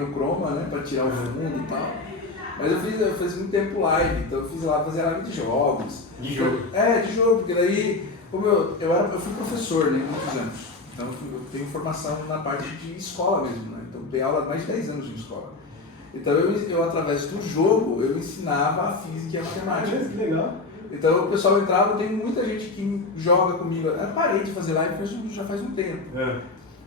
no Chroma, né, para tirar o fundo e tal. Mas eu fiz muito tempo live, então eu fiz lá, fazia live de jogos. De jogo? De jogo, porque daí, como eu fui professor, né, muitos anos. Então eu tenho formação na parte de escola mesmo, né? Então eu dei aula há mais de 10 anos de escola. Então eu através do jogo, eu ensinava a física e a matemática. Que legal. Então o pessoal entrava, tem muita gente que joga comigo. Eu parei de fazer live já faz um tempo.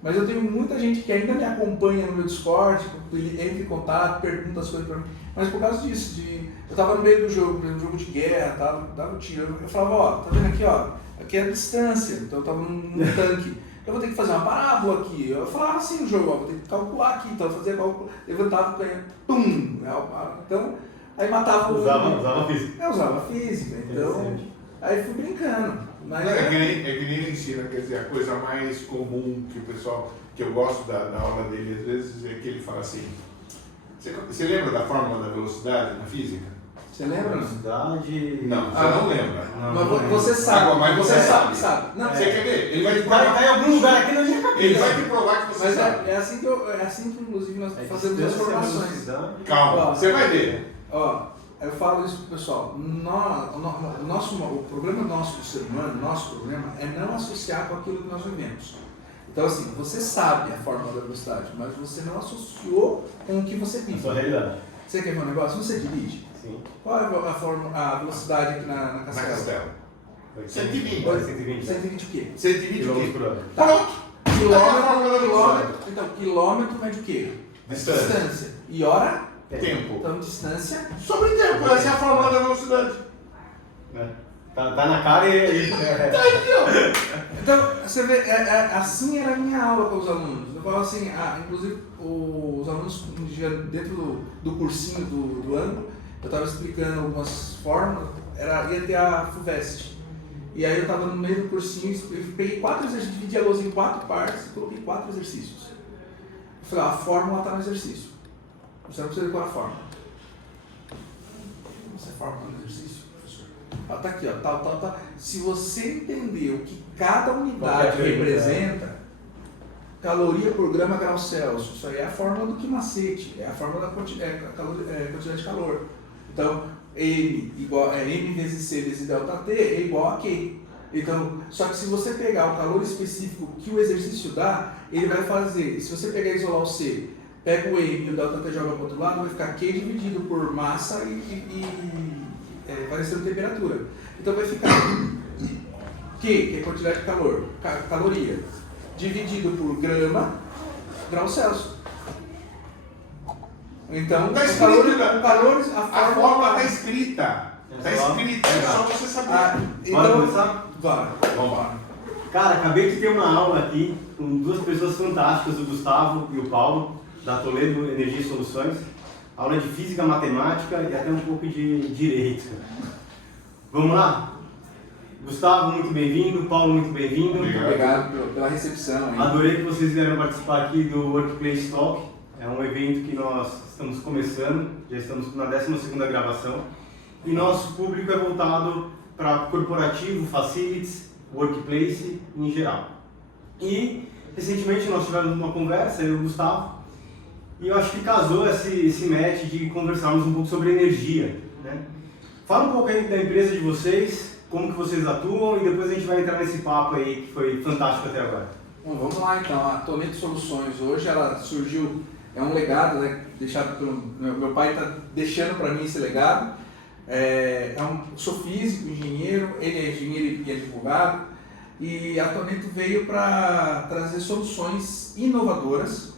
Mas eu tenho muita gente que ainda me acompanha no meu Discord, ele entra em contato, pergunta as coisas pra mim. Mas por causa disso, eu tava no meio do jogo, por exemplo, jogo de guerra, dava um tiro. Eu falava, ó, tá vendo aqui, ó, aqui é a distância, então eu tava num tanque. Eu vou ter que fazer uma parábola aqui. Eu falava assim no jogo, ó, vou ter que calcular aqui, então eu fazia cálculo, levantava, pum! Então, aí matava o... Usava física. Eu usava física, então, aí fui brincando. Mas é que nem ele ensina, quer dizer, a coisa mais comum que o pessoal, que eu gosto da aula dele às vezes, é que ele fala assim, você lembra da fórmula da velocidade na física? Você lembra? Velocidade... Não, você não lembra. Mas você sabe. Agora, mas você sabe. Não, você quer ver? Ele vai te Tá provar. em algum lugar aqui na minha cabeça. Ele vai te provar que você mas sabe. é assim que inclusive nós fazemos as formações. Calma, Ó, você vai ver. Ó, eu falo isso pro pessoal. O problema nosso do ser humano, nosso problema é não associar com aquilo que nós vivemos. Então assim, você sabe a fórmula da velocidade, mas você não associou com o que você vive. Sua realidade. Você quer ver um negócio? Você dirige? Sim. Qual é a velocidade aqui na Na Castela? Castelo. 120. 120. 120 o quê? 120 Quilômetros o por quê? hora. Pronto. Quilômetro. Então, quilômetro mede o quê? Distância. E hora? Tempo. Então, distância. Sobre tempo, essa é a fórmula da velocidade. Tá na cara e... Tá aí, ó. Então, você vê, assim era a minha aula com os alunos. Eu falo assim, inclusive os alunos, dentro do cursinho do ano, eu estava explicando algumas fórmulas, ia ter a FUVEST. E aí eu estava no meio do cursinho, eu peguei 4 exercícios, dividi a lousa em 4 partes e coloquei 4 exercícios. Eu falei, a fórmula está no exercício. Você não precisa decorar a fórmula. Essa é a fórmula do exercício, professor. Tá aqui, ó, tal. Se você entender o que cada unidade representa, caloria por grama grau Celsius, isso aí é a fórmula do quimacete, é a fórmula da quantidade de calor. Então, M vezes C vezes delta T é igual a Q. Então, só que se você pegar o calor específico que o exercício dá, ele vai fazer, se você pegar e isolar o C, pega o M e o delta T joga para o outro lado, vai ficar Q dividido por massa e parecendo temperatura. Então vai ficar Q, que é a quantidade de calor, caloria, dividido por grama, grau Celsius. Então, Tá escrito, a fórmula está escrita. Está escrita, é só você saber. Então, começar? Vamos lá. Cara, acabei de ter uma aula aqui com 2 pessoas fantásticas, o Gustavo e o Paulo, da Toledo Energia e Soluções. Aula de física, matemática e até um pouco de direito. Vamos lá? Gustavo, muito bem-vindo. Paulo, muito bem-vindo. Obrigado pela recepção. Hein? Adorei que vocês vieram participar aqui do Workplace Talk. É um evento que nós estamos começando, já estamos na 12ª gravação. E nosso público é voltado para corporativo, facilities, workplace em geral. E recentemente nós tivemos uma conversa, eu e o Gustavo, e eu acho que casou esse match de conversarmos um pouco sobre energia, né? Fala um pouco aí da empresa de vocês, como que vocês atuam, e depois a gente vai entrar nesse papo aí que foi fantástico até agora. Bom, vamos lá então. A Toledo Soluções hoje ela surgiu, é um legado, né, deixado pelo meu pai, está deixando para mim esse legado. Sou físico, engenheiro, ele é engenheiro e advogado, e a Toledo veio para trazer soluções inovadoras,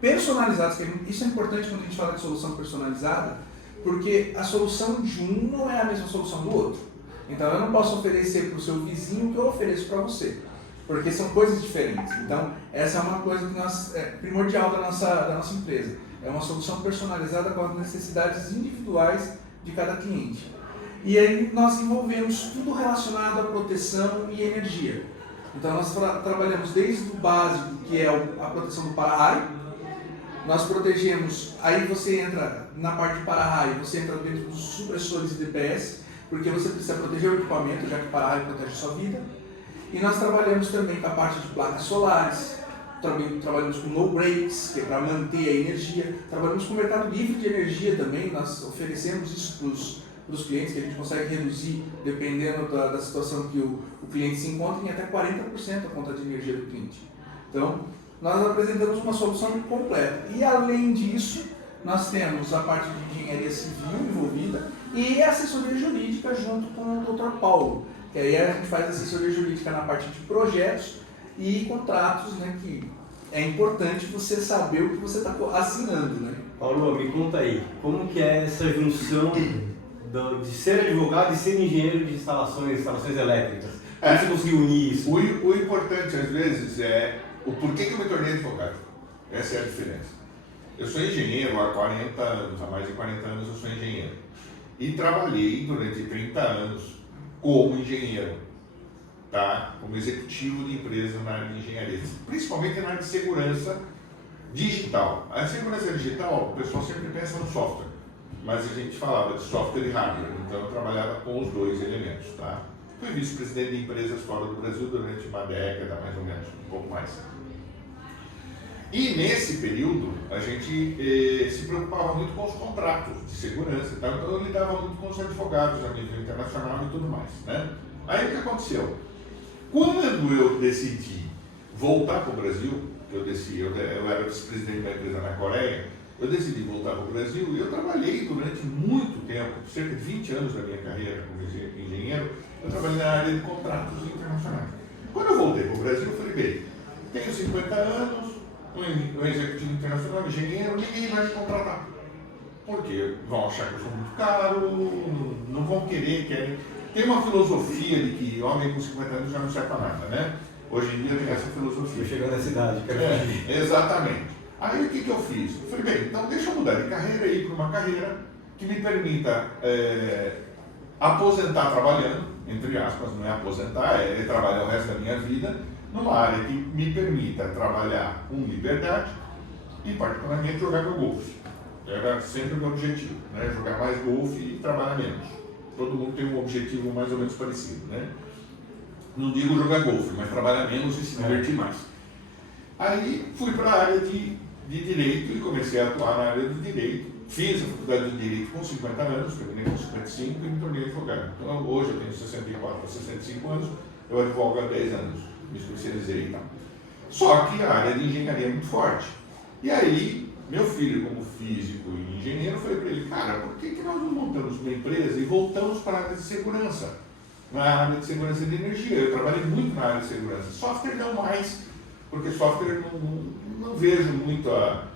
personalizadas, isso é importante quando a gente fala de solução personalizada, porque a solução de um não é a mesma solução do outro. Então eu não posso oferecer para o seu vizinho o que eu ofereço para você, porque são coisas diferentes. Então essa é uma coisa que é primordial da nossa empresa. É uma solução personalizada com as necessidades individuais de cada cliente. E aí nós envolvemos tudo relacionado à proteção e energia. Então nós trabalhamos desde o básico, que é a proteção do para-raio. Nós protegemos, aí você entra na parte de para-raio, você entra dentro dos supressores e DPS, porque você precisa proteger o equipamento, já que o para-raio protege a sua vida. E nós trabalhamos também com a parte de placas solares, trabalhamos com no breaks, que é para manter a energia, trabalhamos com o mercado livre de energia também, nós oferecemos isso para os clientes, que a gente consegue reduzir, dependendo da situação que o cliente se encontra, em até 40% a conta de energia do cliente. Então, nós apresentamos uma solução completa. E além disso, nós temos a parte de engenharia civil envolvida e a assessoria jurídica junto com o Dr. Paulo, que aí a gente faz assessoria jurídica na parte de projetos e contratos, né, que é importante você saber o que você está assinando, né? Paulo, me conta aí, como que é essa junção de ser advogado e ser engenheiro de instalações elétricas? Como você conseguiu unir isso? O importante, às vezes, é o porquê que eu me tornei advogado. Essa é a diferença. Eu sou engenheiro há 40 anos, há mais de 40 anos eu sou engenheiro. E trabalhei durante 30 anos como engenheiro, tá? Como executivo de empresa na área de engenharia, principalmente na área de segurança digital. A segurança digital, o pessoal sempre pensa no software, mas a gente falava de software e hardware, então eu trabalhava com os dois elementos, tá? Fui vice-presidente de empresas fora do Brasil durante uma década, mais ou menos, um pouco mais. E nesse período, a gente se preocupava muito com os contratos de segurança e tal, então eu lidava muito com os advogados a nível internacional e tudo mais, né? Aí o que aconteceu? Quando eu decidi voltar para o Brasil, eu era vice-presidente da empresa na Coreia, eu decidi voltar para o Brasil e eu trabalhei durante muito tempo, cerca de 20 anos da minha carreira como engenheiro, eu trabalhei na área de contratos internacionais. Quando eu voltei para o Brasil, eu falei, bem, tenho 50 anos, um executivo internacional, um engenheiro, ninguém vai me contratar. Porque vão achar que eu sou muito caro, não vão querem. Tem uma filosofia de que homem com 50 anos já não serve para nada, né? Hoje em dia tem essa filosofia. Eu chegando nessa idade, quero fugir. Exatamente. Aí o que eu fiz? Eu falei, bem, então deixa eu mudar de carreira e ir para uma carreira que me permita aposentar trabalhando, entre aspas, não é aposentar, é trabalhar o resto da minha vida, numa área que me permita trabalhar com liberdade e particularmente jogar meu golfe. Era sempre o meu objetivo, né? Jogar mais golfe e trabalhar menos. Todo mundo tem um objetivo mais ou menos parecido, né? Não digo jogar golfe, mas trabalhar menos e se divertir mais. Aí fui para a área de Direito e comecei a atuar na área do Direito. Fiz a faculdade de Direito com 50 anos, terminei com 55 e me tornei advogado. Então hoje eu tenho 64 para 65 anos, eu advogo há 10 anos, me especializei e tal. Só que a área de engenharia é muito forte. E aí, meu filho, como físico e engenheiro, eu falei para ele, cara, por que nós não montamos uma empresa e voltamos para a área de segurança? Na área de segurança de energia. Eu trabalhei muito na área de segurança. Software não mais, porque software não vejo muito a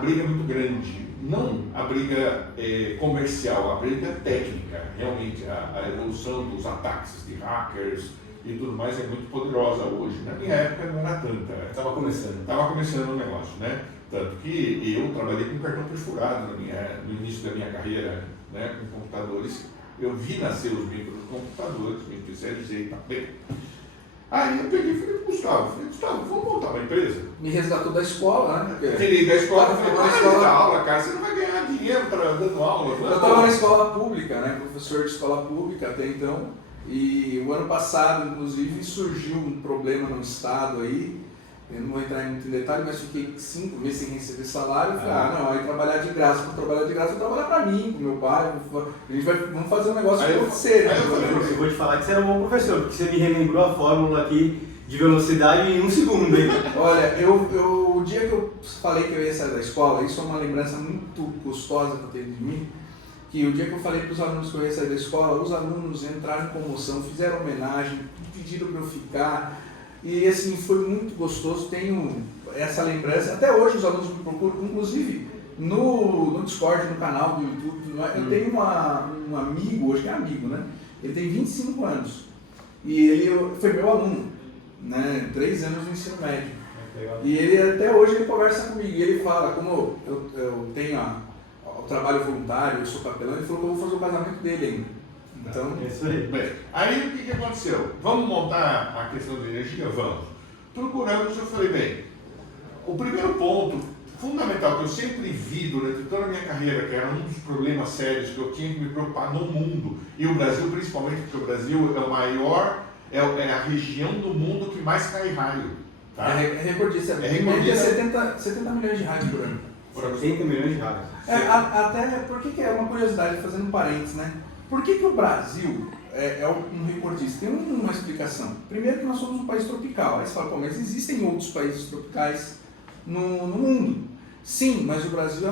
briga muito grande. Não a briga comercial, a briga técnica. Realmente, a evolução dos ataques de hackers e tudo mais é muito poderosa hoje. Na minha época não era tanta. Estava começando. Estava começando o negócio, né? Tanto que eu trabalhei com cartão perfurado no início da minha carreira, né, com computadores. Eu vi nascer os microcomputadores, me especializei e tal. Bem, aí eu peguei e falei para Gustavo, vamos montar uma empresa? Me resgatou da escola, né? Tirei da escola, Eu falei, para de dar aula, cara, você não vai ganhar dinheiro dando aula. Eu estava na escola pública, né? Professor de escola pública até então. E o ano passado, inclusive, surgiu um problema no estado aí. Eu não vou entrar muito em detalhe, mas fiquei 5 meses sem receber salário. E falei, não, aí trabalhar de graça, vou trabalhar para mim, com meu pai. Vamos fazer um negócio acontecer. Eu vou te falar que você era um bom professor, porque você me relembrou a fórmula aqui de velocidade em 1 segundo, hein? Olha, o dia que eu falei que eu ia sair da escola, isso é uma lembrança muito gostosa que eu tenho de mim, que o dia que eu falei para os alunos que eu ia sair da escola, os alunos entraram em comoção, fizeram homenagem, pediram para eu ficar. E assim, foi muito gostoso, tenho essa lembrança, até hoje os alunos me procuram, inclusive no Discord, no canal do YouTube, eu tenho um amigo, hoje que é amigo, né? Ele tem 25 anos e ele foi meu aluno, né? 3 anos no ensino médio. E ele até hoje ele conversa comigo e ele fala, como eu tenho o trabalho voluntário, eu sou capelão, ele falou que eu vou fazer o casamento dele ainda. Então, é isso aí. Bem, aí o que aconteceu? Vamos montar a questão de energia? Vamos. Procuramos, eu falei, bem, o primeiro ponto fundamental que eu sempre vi durante toda a minha carreira, que era um dos problemas sérios que eu tinha que me preocupar no mundo, e o Brasil principalmente, porque o Brasil é o maior, é a região do mundo que mais cai raio. Tá? É recordista. É recordista. 70 milhões de raios por ano. 70 milhões de raios. Até porque é uma curiosidade, fazendo um parênteses, né? Por que o Brasil é um recordista? Tem uma explicação. Primeiro que nós somos um país tropical. Aí você fala, pô, mas existem outros países tropicais no mundo. Sim, mas o Brasil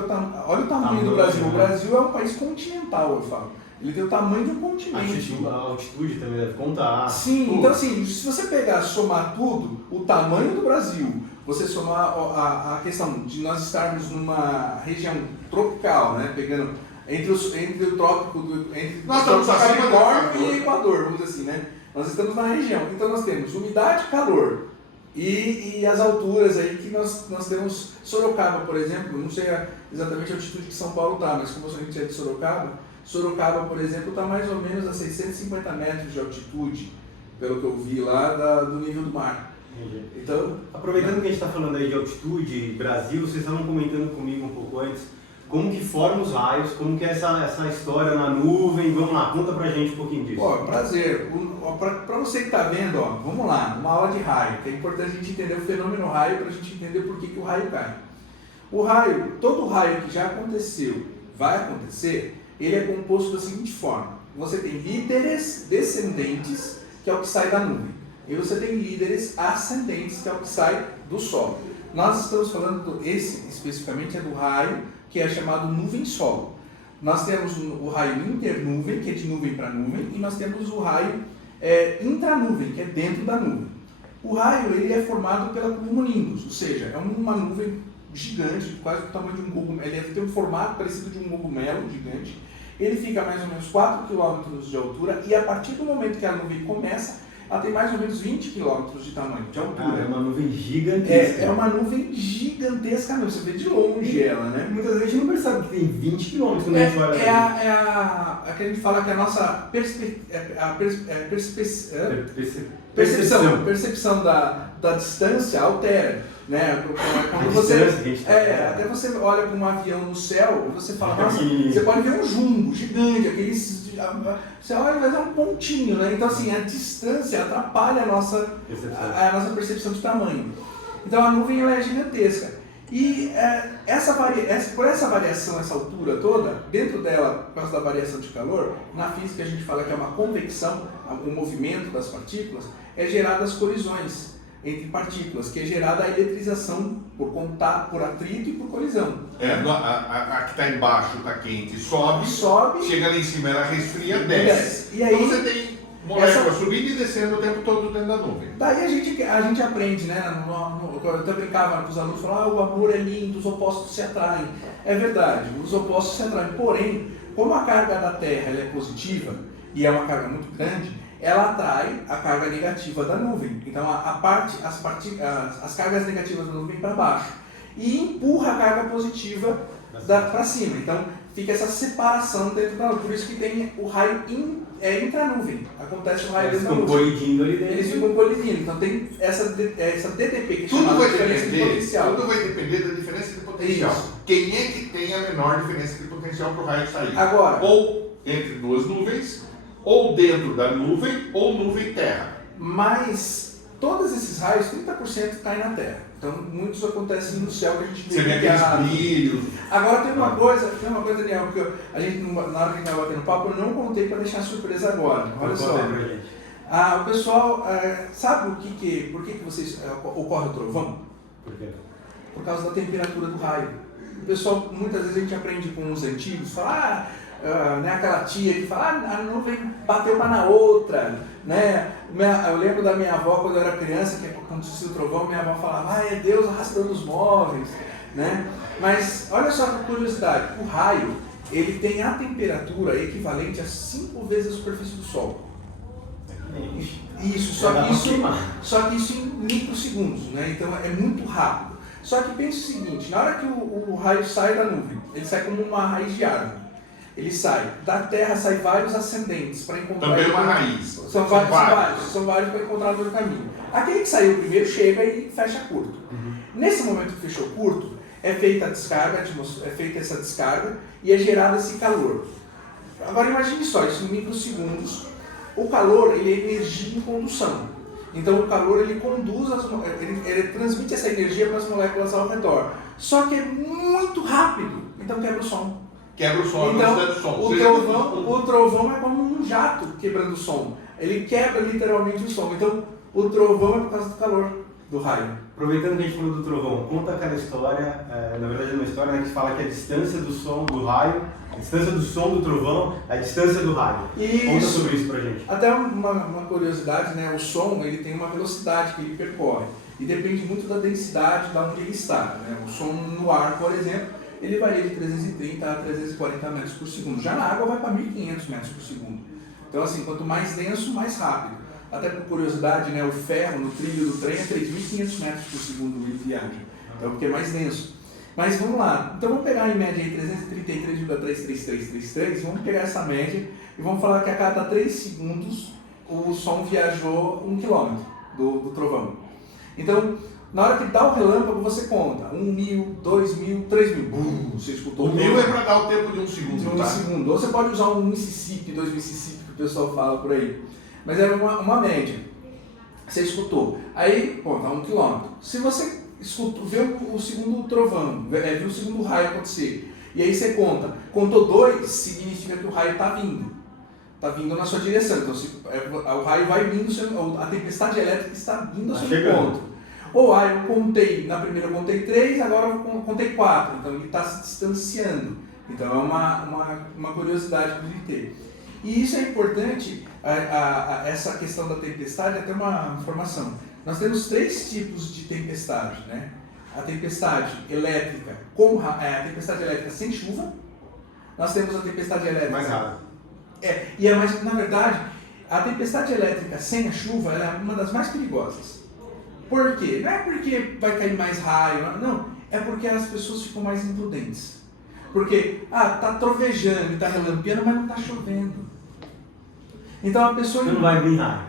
olha o tamanho do Brasil. O Brasil é um país continental, eu falo. Ele tem o tamanho de um continente. A altitude também deve contar. Sim, então assim, se você pegar, somar tudo, o tamanho do Brasil, você somar a questão de nós estarmos numa região tropical, né, pegando entre o trópico, entre nós estamos acima do Capricórnio e Equador, vamos dizer assim, né? Nós estamos na região, então nós temos umidade e calor. E as alturas aí que nós temos, Sorocaba, por exemplo, não sei exatamente a altitude que São Paulo está, mas como a gente é de Sorocaba, por exemplo, está mais ou menos a 650 metros de altitude, pelo que eu vi lá, do nível do mar. Então, aproveitando que a gente está falando aí de altitude, Brasil, vocês estavam comentando comigo um pouco antes, como que formam os raios, como que é essa história na nuvem, vamos lá, conta pra gente um pouquinho disso. Prazer. Para você que está vendo, vamos lá, uma aula de raio, que é importante a gente entender o fenômeno raio para a gente entender por que o raio cai. O raio, todo raio que já aconteceu, vai acontecer, ele é composto da seguinte forma: você tem líderes descendentes, que é o que sai da nuvem, e você tem líderes ascendentes, que é o que sai do Sol. Nós estamos falando, esse especificamente é do raio, que é chamado nuvem-solo. Nós temos o raio internuvem, que é de nuvem para nuvem, e nós temos o raio intranuvem, que é dentro da nuvem. O raio ele é formado pela cumulonimbus, ou seja, é uma nuvem gigante, quase do tamanho de um cogumelo. Ele deve ter um formato parecido de um cogumelo gigante. Ele fica a mais ou menos 4 km de altura, e a partir do momento que a nuvem começa, ela tem mais ou menos 20 km de tamanho, de altura. É uma nuvem gigantesca. É uma nuvem gigantesca mesmo, você vê de longe ela, né? Muitas vezes a gente não percebe que tem 20 km quando a gente vai lá. É que a gente fala que a nossa percepção da distância altera, né? Quando até você olha para um avião no céu, você fala, nossa, você pode ver um jumbo gigante, você olha e vai dar um pontinho, né? Então assim, a distância atrapalha a nossa percepção de tamanho. Então a nuvem ela é gigantesca. E por essa variação, essa altura toda, dentro dela, por causa da variação de calor, na física a gente fala que é uma convecção, o movimento das partículas, é gerada as colisões entre partículas, que é gerada a eletrização por contato, por atrito e por colisão. A que está embaixo está quente, sobe, chega lá em cima, ela resfria, desce. E aí, então você tem moléculas subindo e descendo o tempo todo dentro da nuvem. Daí a gente aprende, né? Eu até brincava com os alunos, falava, o amor é lindo, os opostos se atraem. É verdade, os opostos se atraem. Porém, como a carga da Terra ela é positiva, e é uma carga muito grande, ela atrai a carga negativa da nuvem. Então as cargas negativas da nuvem para baixo e empurra a carga positiva para cima. Então fica essa separação dentro da nuvem. Por isso que tem o raio intranuvem. Acontece o raio dentro da nuvem. Eles ficam colidindo. Então tem essa DTP que chama de diferença de potencial. Tudo vai depender da diferença de potencial. Isso. Quem é que tem a menor diferença de potencial para o raio sair? Agora, ou entre duas nuvens, ou dentro da nuvem, ou nuvem-terra. Mas todos esses raios, 30% caem na Terra. Então muitos acontecem no céu que a gente vê. Você vê aqueles brilhos. Agora tem uma coisa, Daniel, que a gente, na hora que a gente estava batendo papo, eu não contei para deixar surpresa agora. Olha só. O pessoal, sabe por que vocês ocorre o trovão? Por quê? Por causa da temperatura do raio. O pessoal, muitas vezes a gente aprende com os antigos, fala, né, aquela tia que fala, a nuvem bateu uma na outra, né? Eu lembro da minha avó quando eu era criança, que quando acontecia o trovão, minha avó falava, é Deus arrastando os móveis, né? Mas olha só que curiosidade, o raio, ele tem a temperatura equivalente a 5 vezes a superfície do Sol. Só que isso em microsegundos, né? Então é muito rápido. Só que pense o seguinte, na hora que o raio sai da nuvem, ele sai como uma raiz de árvore. Ele sai. Da Terra sai vários ascendentes para encontrar... Também uma raiz. São vários para encontrar o caminho. Aquele que saiu primeiro chega e fecha curto. Nesse momento que fechou curto, é feita essa descarga e é gerado esse calor. Agora imagine só, isso em microsegundos. O calor ele é energia em condução. Então o calor ele conduz, ele transmite essa energia para as moléculas ao redor. Só que é muito rápido, então quebra o som. Quebra o som, a Então, velocidade do som. o trovão é como um jato quebrando o som. Ele quebra literalmente o som. Então o trovão é por causa do calor do raio. Aproveitando que a gente falou do trovão, conta aquela história, na verdade é uma história, né, que fala que a distância do som do raio, a distância do som do trovão é a distância do raio. Isso. Conta sobre isso pra gente. Até uma curiosidade, né? O som ele tem uma velocidade que ele percorre e depende muito da densidade de onde ele está. Né? O som no ar, por exemplo, ele varia de 330 a 340 metros por segundo. Já na água vai para 1.500 metros por segundo. Então assim, quanto mais denso, mais rápido. Até por curiosidade, né, o ferro no trilho do trem é 3.500 metros por segundo ele viaja. Então porque é mais denso. Mas vamos lá, então vamos pegar em média aí 333,33333, vamos pegar essa média e vamos falar que a cada 3 segundos o som viajou 1 km do trovão. Então, na hora que dá o relâmpago, você conta 1.000, 2.000, 3.000. Você escutou O 1000 é para dar o tempo de 1 segundo. De 1 segundo. Ou você pode usar 1 Mississippi, 2 Mississippi, que o pessoal fala por aí. Mas é uma média. Você escutou. Aí, pô, dá 1 km. Se você vê o segundo trovão, viu o segundo raio acontecer, e aí você contou 2, significa que o raio está vindo. Está vindo na sua direção. Então, o raio vai vindo, a tempestade elétrica está vindo ao seu encontro. Ou eu contei, na primeira eu contei 3, agora eu contei 4. Então ele está se distanciando. Então é uma curiosidade para ele ter. E isso é importante, essa questão da tempestade, até uma informação. Nós temos 3 tipos de tempestade, né? A tempestade elétrica, a tempestade elétrica sem chuva. Nós temos a tempestade elétrica... Mais raro. E é mais, na verdade, a tempestade elétrica sem a chuva ela é uma das mais perigosas. Por quê? Não é porque vai cair mais raio, não. É porque as pessoas ficam mais imprudentes. Porque, tá trovejando e tá relampeando, mas não tá chovendo. Então a pessoa... Não vai vir raio.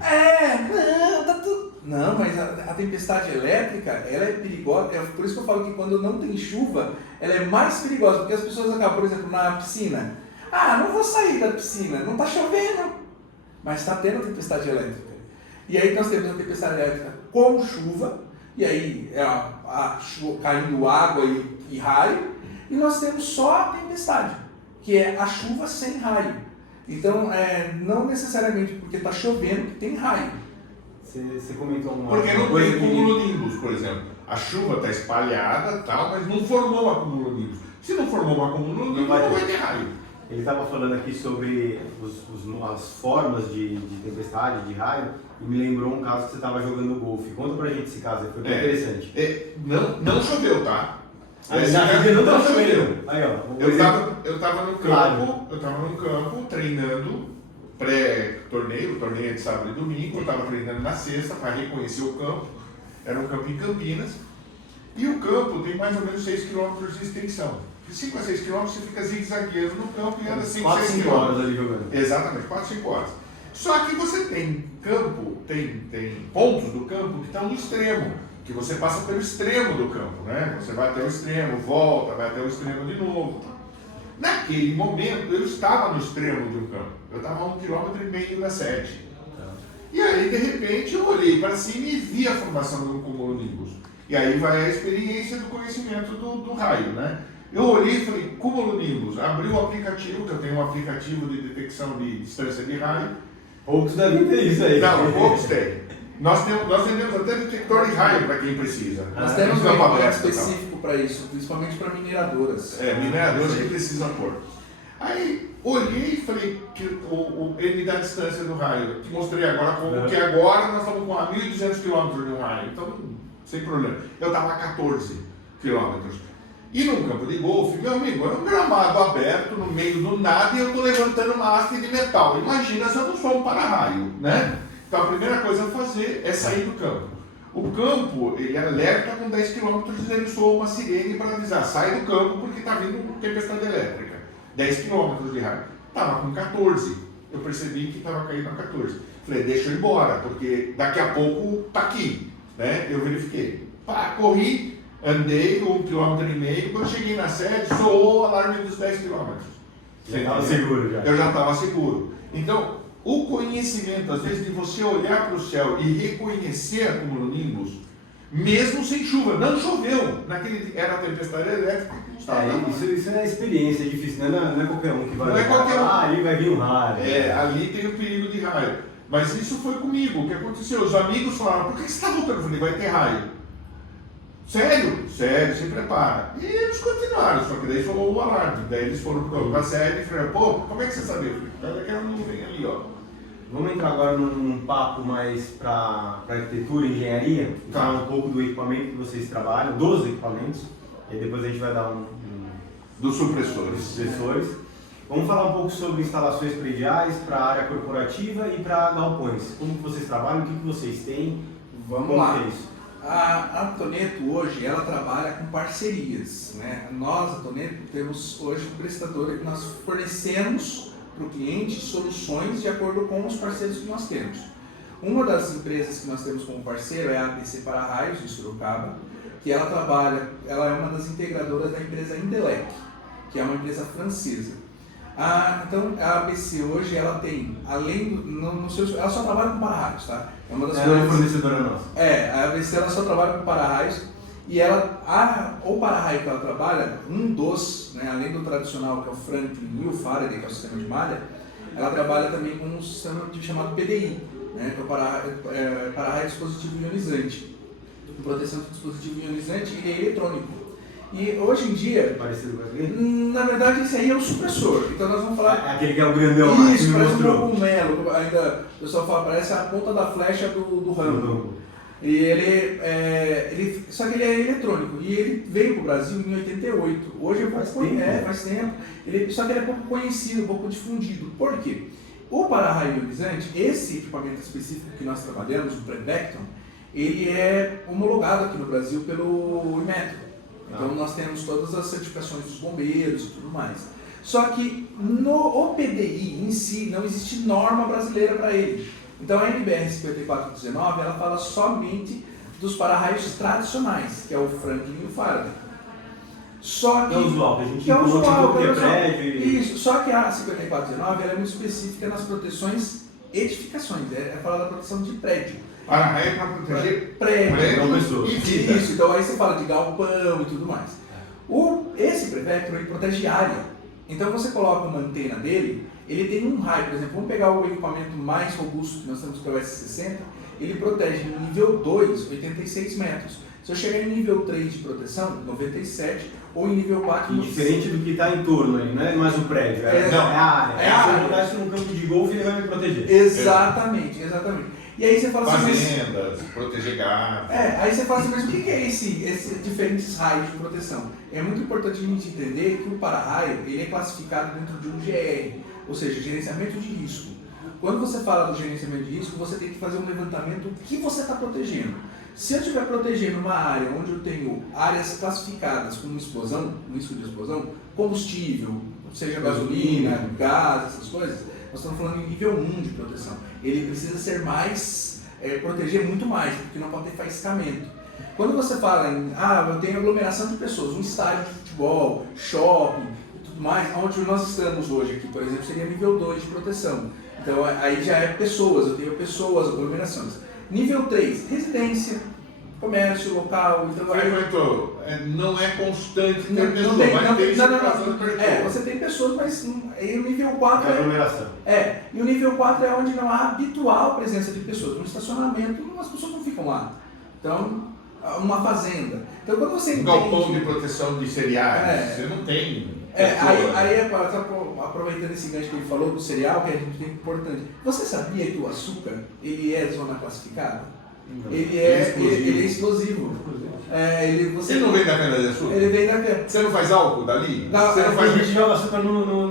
Não, tá tudo... Não, mas a tempestade elétrica, ela é perigosa. É por isso que eu falo que quando não tem chuva, ela é mais perigosa. Porque as pessoas acabam, por exemplo, na piscina. Não vou sair da piscina, não tá chovendo. Mas está tendo a tempestade elétrica. E aí nós temos a tempestade elétrica com chuva, e aí caindo água e raio, e nós temos só a tempestade, que é a chuva sem raio. Então, não necessariamente porque está chovendo que tem raio. Você comentou uma Porque não coisa tem cumulonimbus, por exemplo. A chuva está espalhada, tal, mas não formou uma cumulonimbus. Se não formou uma cumulonimbus, não vai ter raio. Ele estava falando aqui sobre as formas de tempestade, de raio, e me lembrou um caso que você estava jogando golfe. Conta pra gente esse caso, foi bem interessante. Não choveu, tá? Não estava chovendo. Aí, ó, eu tava no campo treinando pré-torneio, o torneio é de sábado e domingo, eu estava treinando na sexta para reconhecer o campo, era um campo em Campinas, e o campo tem mais ou menos 6 km de extensão. De 5 a 6 km você fica zigue-zagueiro no campo e anda 5 a 6 km. 4 horas ali jogando. Exatamente, 4 5 horas. Só que você tem campo, tem pontos do campo que estão no extremo, que você passa pelo extremo do campo, né? Você vai até o extremo, volta, vai até o extremo de novo. Naquele momento eu estava no extremo de um campo, eu estava a 1,5 km da sede. E aí de repente eu olhei para cima e vi a formação do cumulonimbus. E aí vai a experiência do conhecimento do raio, né? Eu olhei e falei, cumulonimbus, abri o aplicativo, que eu tenho um aplicativo de detecção de distância de raio. Poucos devem ter isso aí. Não, poucos têm. Nós vendemos até detector de raio para quem precisa. Nós temos um equipamento específico para isso, principalmente para mineradoras. Mineradoras que precisam pôr. Aí olhei e falei que ele me dá a distância do raio. Te mostrei agora como que agora nós estamos com a 1.200 km de um raio. Então, sem problema. Eu estava a 14 km. E num campo de golfe, meu amigo, é um gramado aberto no meio do nada e eu estou levantando uma haste de metal. Imagina se eu não sou um para-raio, né? Então a primeira coisa a fazer é sair do campo. O campo, ele alerta com 10 km e ele soa uma sirene para avisar, sai do campo porque está vindo tempestade elétrica. 10 km de raio. Estava com 14. Eu percebi que estava caindo a 14. Falei, deixa eu ir embora, porque daqui a pouco está aqui. Né? Eu verifiquei. Corri, andei 1,5 km, quando cheguei na sede, soou o alarme dos 10 km. Você estava seguro já? Eu já estava seguro. Então, O conhecimento, às vezes, de você olhar para o céu e reconhecer a cumulonimbus, mesmo sem chuva. Não choveu. Era a tempestade elétrica. Isso é experiência, é difícil. Não é qualquer um que vai... Não é qualquer um. Ali vai vir um raio. Ali tem o perigo de raio. Mas isso foi comigo. O que aconteceu? Os amigos falaram, por que você está lutando? Eu falei, vai ter raio. Sério? Sério, se prepara. E eles continuaram, só que daí falou o alarme. Daí eles foram para a sede e falaram, pô, como é que você sabia? Eu falei, tá daquela nuvem ali, ó. Vamos entrar agora num papo mais para arquitetura e engenharia, falar um pouco do equipamento que vocês trabalham, dos equipamentos, e depois a gente vai dar dos supressores. Vamos falar um pouco sobre instalações prediais para a área corporativa e para galpões. Como que vocês trabalham, o que vocês têm? Vamos lá. Que é isso? A Toneto hoje, ela trabalha com parcerias, né? Nós, a Toneto, temos hoje um prestador que nós fornecemos para o cliente soluções de acordo com os parceiros que nós temos. Uma das empresas que nós temos como parceiro é a ABC Para-Raios, de Sorocaba, que ela é uma das integradoras da empresa Indelec, que é uma empresa francesa. Então, a ABC hoje, ela tem, além do... ela só trabalha com para-raios, tá? É uma das coisas... fornecedora nossa. A ABC ela só trabalha com para-raios e o para-raio que ela trabalha, né, além do tradicional, que é o Franklin e o Faraday, que é o sistema de malha, ela trabalha também com um sistema chamado PDI, né, que é o para-raio dispositivo ionizante. Proteção do dispositivo ionizante e eletrônico. E hoje em dia, parecido com aquele? Na verdade, esse aí é o supressor. Então nós vamos falar... Aquele que é o grandão. Isso, parece um cogumelo. Ainda o pessoal fala, parece a ponta da flecha do Rambo. E só que ele é eletrônico. E ele veio para o Brasil em 88. Hoje é faz tempo. Só que ele é pouco conhecido, pouco difundido. Por quê? O para-raio ionizante, esse equipamento específico que nós trabalhamos, o Prevecton, ele é homologado aqui no Brasil pelo Inmetro. Então nós temos todas as certificações dos bombeiros e tudo mais. Só que no PDI em si não existe norma brasileira para ele. Então a NBR 5419 ela fala somente dos para-raios tradicionais, que é o Franklin e o Faraday. Só que é usual, que a gente que é usual, prédio. Isso, só que a 5419 ela é muito específica nas proteções edificações, é falar da proteção de prédio. Para-raio para proteger prédio e vida. Isso, então aí você fala de galpão e tudo mais. Esse Prevector ele protege área. Então você coloca uma antena dele, ele tem um raio, por exemplo, vamos pegar o equipamento mais robusto que nós temos, que é o S60, ele protege no nível 2, 86 metros. Se eu chegar em nível 3 de proteção, 97, ou em nível 4... Diferente do que está em torno ali, não é mais o prédio, é a área. Se eu botar isso num campo de golfe, ele vai me proteger. Exatamente. E aí você fala assim... Fazendas, proteger gado. Aí você fala assim, mas o que é esses diferentes raios de proteção? É muito importante a gente entender que o para-raio ele é classificado dentro de um GR, ou seja, gerenciamento de risco. Quando você fala do gerenciamento de risco, você tem que fazer um levantamento do que você está protegendo. Se eu estiver protegendo uma área onde eu tenho áreas classificadas como explosão, risco de explosão, combustível, seja gasolina, gás, essas coisas, nós estamos falando em nível 1 de proteção. Ele precisa ser mais, proteger muito mais, porque não pode ter faiscamento. Quando você fala em, eu tenho aglomeração de pessoas, um estádio de futebol, shopping e tudo mais, onde nós estamos hoje aqui, por exemplo, seria nível 2 de proteção. Então aí já é pessoas, eu tenho pessoas, aglomerações. Nível 3, residência, comércio, local. Então, não é constante ter pessoas, você tem pessoas, mas o nível 4 aglomeração. E o nível 4 é onde não há habitual presença de pessoas. No estacionamento, as pessoas não ficam lá. Então, uma fazenda. Então, quando você entende... galpão de proteção de cereais, você não tem... aproveitando esse gancho que ele falou do cereal, que a gente tem importante. Você sabia que o açúcar, ele é zona classificada? Ele é explosivo. Você não vem da cana-de-açúcar? Ele vem da cana. Você não faz álcool dali? Você não faz... A gente joga açúcar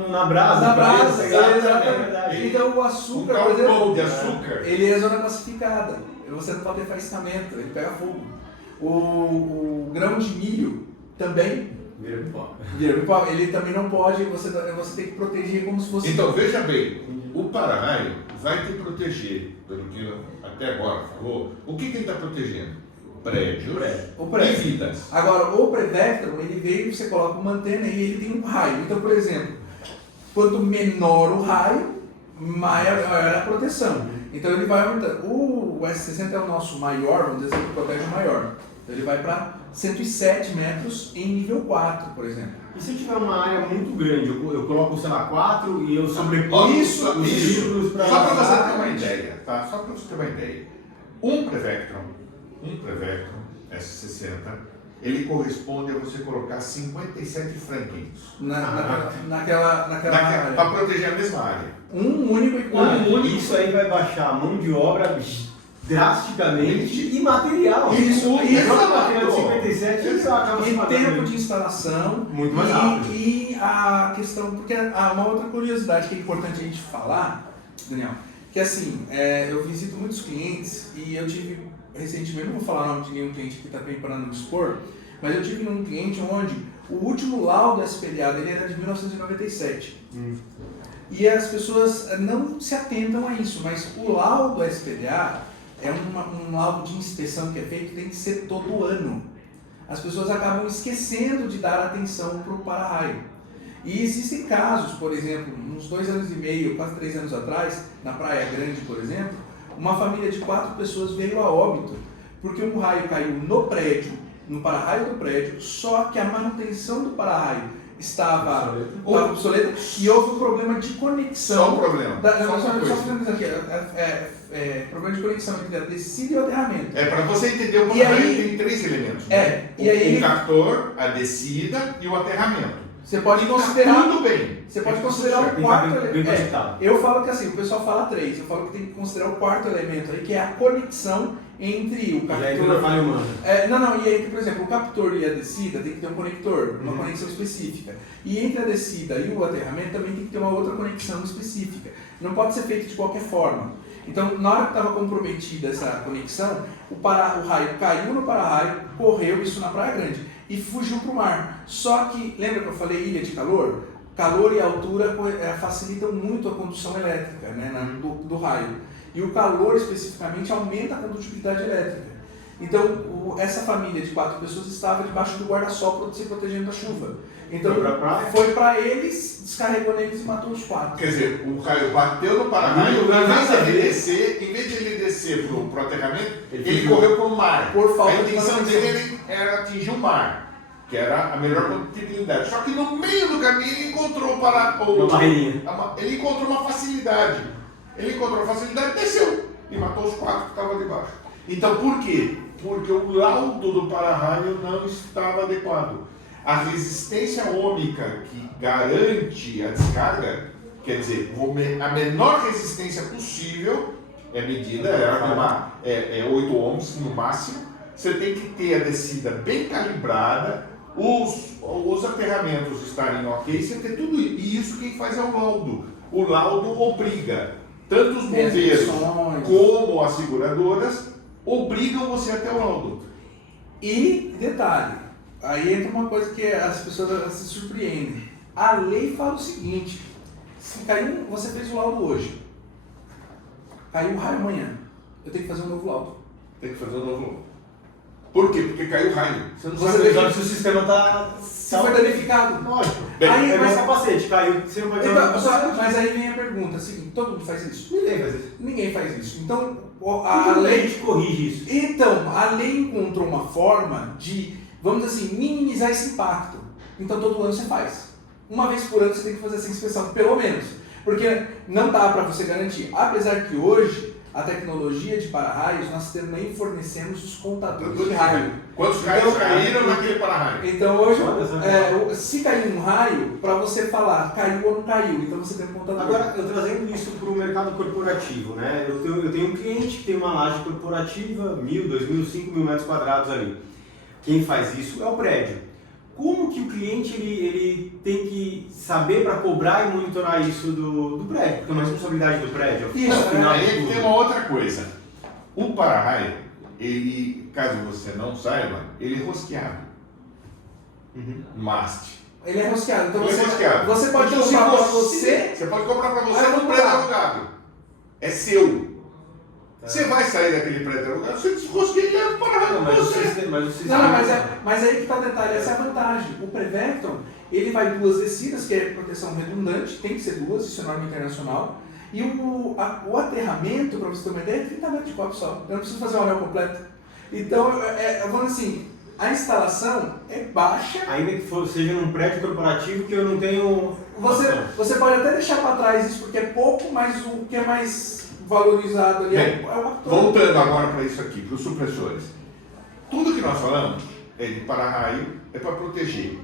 na brasa. Na brasa, exatamente. Então o açúcar, por exemplo, de açúcar, ele é zona classificada. Você não pode ter faiscamento, ele pega fogo. O grão de milho também vira pipó. Ele também não pode, você tem que proteger como se fosse... Então, veja bem, o para-raio vai te proteger, pelo que até agora falou, o que ele está protegendo? Prédios e vidas. Agora, o Prevector, ele veio, você coloca uma antena e ele tem um raio. Então, por exemplo, quanto menor o raio, maior é a proteção. Então ele vai aumentando. O S60 é o nosso maior, vamos dizer assim, que protege o maior. Então ele vai para 107 metros em nível 4, por exemplo. E se eu tiver uma área muito grande, eu coloco, sei lá, 4 e eu sobreponho Isso. para... Só para você ter uma ideia, tá? Só para você ter uma ideia. Um Prevectron S60, ele corresponde a você colocar 57 franguinhos. Naquela área. Para proteger a mesma área. Um único equipamento. Isso aí vai baixar a mão de obra drasticamente e material. Isso, material de 57 isso acaba se E matando. tempo de instalação. Muito mais rápido. E a questão, porque uma outra curiosidade que é importante a gente falar, Daniel, que assim, eu visito muitos clientes e eu tive recentemente, não vou falar o nome de nenhum cliente que está bem para não expor, mas eu tive num cliente onde o último laudo SPDA dele era de 1997. E as pessoas não se atentam a isso, mas o laudo SPDA é um laudo de inspeção que é feito, tem que ser todo ano. As pessoas acabam esquecendo de dar atenção para o para-raio. E existem casos, por exemplo, uns 2 anos e meio, quase 3 anos atrás, na Praia Grande, por exemplo, uma família de 4 pessoas veio a óbito, porque um raio caiu no prédio, no para-raio do prédio, só que a manutenção do para-raio estava obsoleta e houve um problema de conexão. Só um problema. Problema de conexão entre a descida e o aterramento. Para você entender, o para-raio tem 3 elementos. O captor, a descida e o aterramento. Você pode considerar. Tudo bem. Você pode considerar o quarto elemento. Eu falo que assim, o pessoal fala 3, eu falo que tem que considerar o quarto elemento aí, que é a conexão entre o captor. E aí, por exemplo, o captor e a descida tem que ter um conector, uma conexão específica. E entre a descida e o aterramento também tem que ter uma outra conexão específica. Não pode ser feito de qualquer forma. Então, na hora que estava comprometida essa conexão, o raio caiu no para-raio, correu isso na Praia Grande e fugiu para o mar. Só que, lembra que eu falei ilha de calor? Calor e altura facilitam muito a condução elétrica, né, do raio. E o calor, especificamente, aumenta a condutibilidade elétrica. Então, essa família de 4 pessoas estava debaixo do guarda-sol se protegendo da chuva. Então, foi para eles, descarregou neles e matou os 4. Quer dizer, o raio bateu no para-raio, em vez de ele descer para o aterramento, ele correu para o mar. A intenção dele era atingir o mar, que era a melhor condutibilidade. Só que no meio do caminho ele encontrou ele encontrou uma facilidade. Desceu e matou os 4 que estavam debaixo. Então, por quê? Porque o laudo do para-raio não estava adequado. A resistência ohmica que garante a descarga, quer dizer, a menor resistência possível é medida, é 8 ohms no máximo. Você tem que ter a descida bem calibrada, os aterramentos estarem ok, você tem tudo isso. E isso quem faz é o laudo. O laudo obriga, tanto os bombeiros como as seguradoras, obrigam você até o laudo. E, detalhe, aí entra uma coisa que as pessoas se surpreendem. A lei fala o seguinte: se caiu, você fez o laudo hoje, caiu o raio amanhã, eu tenho que fazer um novo laudo. Por quê? Porque caiu o raio. Você não sabe se o sistema está... Se foi danificado. Lógico. Aí, mas capacete, caiu. Você não vai mas aí vem a pergunta, assim, todo mundo faz isso? Ninguém faz isso. Então, a lei corrige isso. Então, a lei encontrou uma forma de, vamos dizer assim, minimizar esse impacto. Então, todo ano você faz. Uma vez por ano você tem que fazer essa inspeção, pelo menos. Porque não dá para você garantir. Apesar que hoje, a tecnologia de para-raios, nós também fornecemos os contadores de raio. Quantos raios caíram naquele para-raio? Então hoje, se cair um raio, para você falar caiu ou não caiu, então você tem um contador. Agora, eu trazendo isso para o mercado corporativo, né? Eu tenho um cliente que tem uma laje corporativa, 1.000, 2.000, 5.000 metros quadrados ali. Quem faz isso é o prédio. Como que o cliente ele tem que saber para cobrar e monitorar isso do prédio? Porque é uma responsabilidade do prédio. Aí tem uma outra coisa. O para-raio, ele, caso você não saiba, ele é rosqueado. Maste. Ele é rosqueado. Então você pode comprar para você. Você pode comprar para você no prédio alugado. É seu. Você vai sair daquele prédio alugado, você desrosqueia e leva para o para-raio. Mas aí que está o detalhe, essa é a vantagem. O Prevectron, ele vai 2 descidas, que é proteção redundante, tem que ser 2, isso é norma internacional. E o aterramento, para você ter uma ideia, é 30 metros de cobre só. Eu não preciso fazer o anel completo. Então, vamos assim, a instalação é baixa. Ainda que seja num prédio corporativo que eu não tenho... Você pode até deixar para trás isso, porque é pouco, mas o que é mais valorizado ali é o ator. Voltando agora para isso aqui, para os supressores. Tudo que nós falamos é de para-raio, é para proteger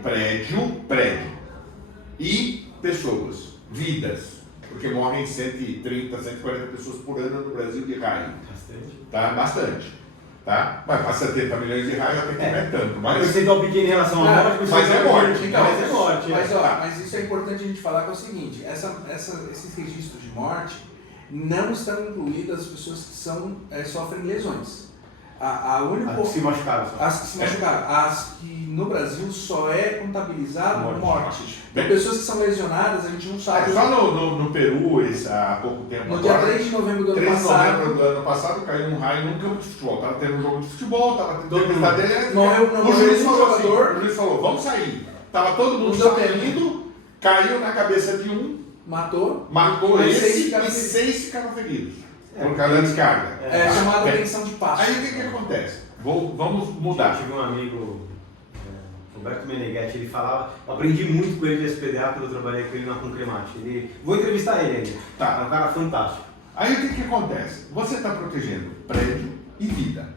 prédio e pessoas, vidas, porque morrem 130, 140 pessoas por ano no Brasil de raio. Bastante. Tá? Bastante. Tá? Mas para 70 milhões de raio até que não é tanto. Um Mas percentual pequeno em relação à morte, mas é morte. Então, mas é morte. mas isso é importante a gente falar, que é o seguinte, esses registros de morte não estão incluídas as pessoas que sofrem lesões. As que se machucaram só. As que se machucaram. As que no Brasil só é contabilizado morte. Bem, Pessoas que são lesionadas, a gente não sabe. só no Peru, há pouco tempo No agora, dia 3 de novembro do ano 3 de passado, novembro do ano passado caiu um raio num campo de futebol. Estava tendo um jogo de futebol, estava tendo tempestade elétrica. O juiz falou, vamos sair. Estava todo mundo saindo, caiu na cabeça de um, matou esse e 6 ficaram feridos. Por causa da descarga. É chamada tensão de passo. Aí o que acontece? Vamos mudar. Eu tive um amigo, Roberto Meneghetti, ele falava, eu aprendi muito com ele de SPDA quando eu trabalhei com ele na Concremate. Vou entrevistar ele ainda. Tá. É um cara fantástico. Aí o que acontece? Você está protegendo prédio e vida.